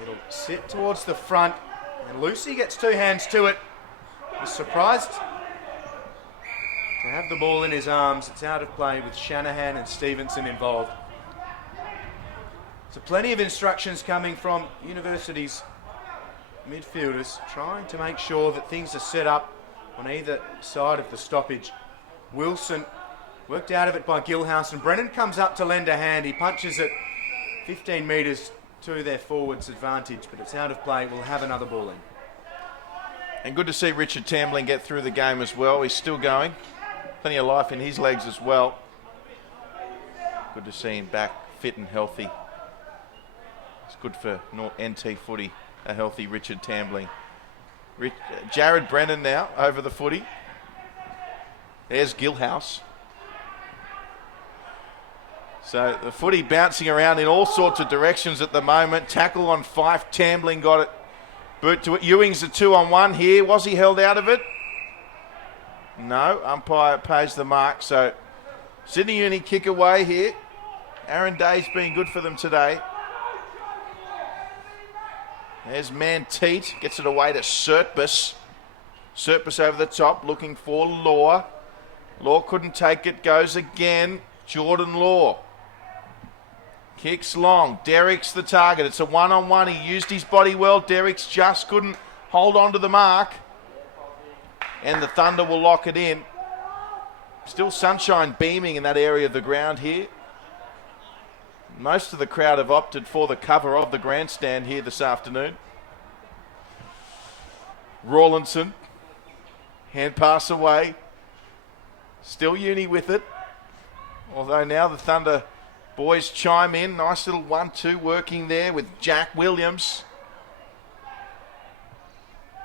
It'll sit towards the front. And Lucy gets two hands to it. Was surprised to have the ball in his arms. It's out of play with Shanahan and Stevenson involved. So plenty of instructions coming from University's midfielders, trying to make sure that things are set up on either side of the stoppage. Wilson worked out of it by Gilhouse, and Brennan comes up to lend a hand. He punches it 15 metres to their forwards' advantage, but it's out of play. We'll have another ball in. And good to see Richard Tambling get through the game as well. He's still going. Plenty of life in his legs as well. Good to see him back fit and healthy. It's good for NT footy, a healthy Richard Tambling. Jared Brennan now over the footy. There's Gilhouse. So the footy bouncing around in all sorts of directions at the moment. Tackle on Fife. Tambling got it. Boot to it. Ewing's a 2-on-1 here. Was he held out of it? No. Umpire pays the mark. So Sydney Uni kick away here. Aaron Day's been good for them today. There's Manteet. Gets it away to Sertbus. Sertbus over the top looking for Law. Law couldn't take it. Goes again. Jordan Law. Kicks long. Derrick's the target. It's a 1-on-1. He used his body well. Derrick's just couldn't hold on to the mark. And the Thunder will lock it in. Still sunshine beaming in that area of the ground here. Most of the crowd have opted for the cover of the grandstand here this afternoon. Rawlinson. Hand pass away. Still Uni with it. Although now the Thunder boys chime in. Nice little 1-2 working there with Jack Williams.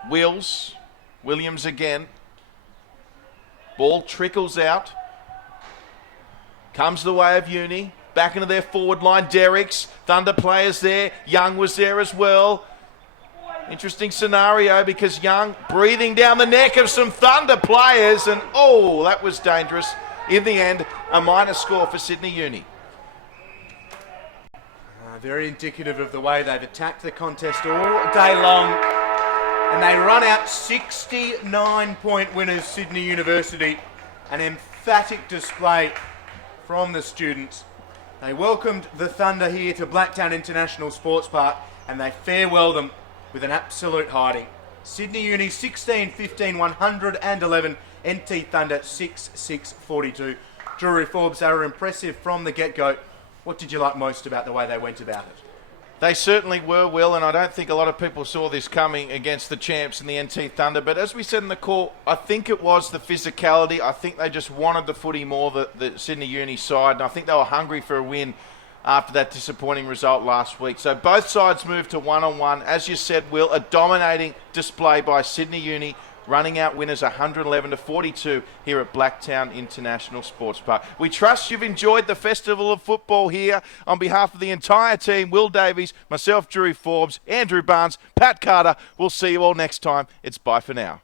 Williams again. Ball trickles out. Comes the way of Uni. Back into their forward line. Derricks. Thunder players there. Young was there as well. Interesting scenario because Young breathing down the neck of some Thunder players. And oh, that was dangerous. In the end, a minor score for Sydney Uni. Very indicative of the way they've attacked the contest all day long. And they run out 69-point winners, Sydney University. An emphatic display from the students. They welcomed the Thunder here to Blacktown International Sports Park and they farewelled them with an absolute hiding. Sydney Uni 16-15, 111. NT Thunder 6-6-42. Drury Forbes, they were impressive from the get-go. What did you like most about the way they went about it? They certainly were, Will, and I don't think a lot of people saw this coming against the champs in the NT Thunder. But as we said in the call, I think it was the physicality. I think they just wanted the footy more, the Sydney Uni side, and I think they were hungry for a win after that disappointing result last week. So both sides moved to 1-on-1. As you said, Will, a dominating display by Sydney Uni, running out winners 111-42 here at Blacktown International Sports Park. We trust you've enjoyed the Festival of Football here. On behalf of the entire team, Will Davies, myself, Drury Forbes, Andrew Barnes, Pat Carter, we'll see you all next time. It's bye for now.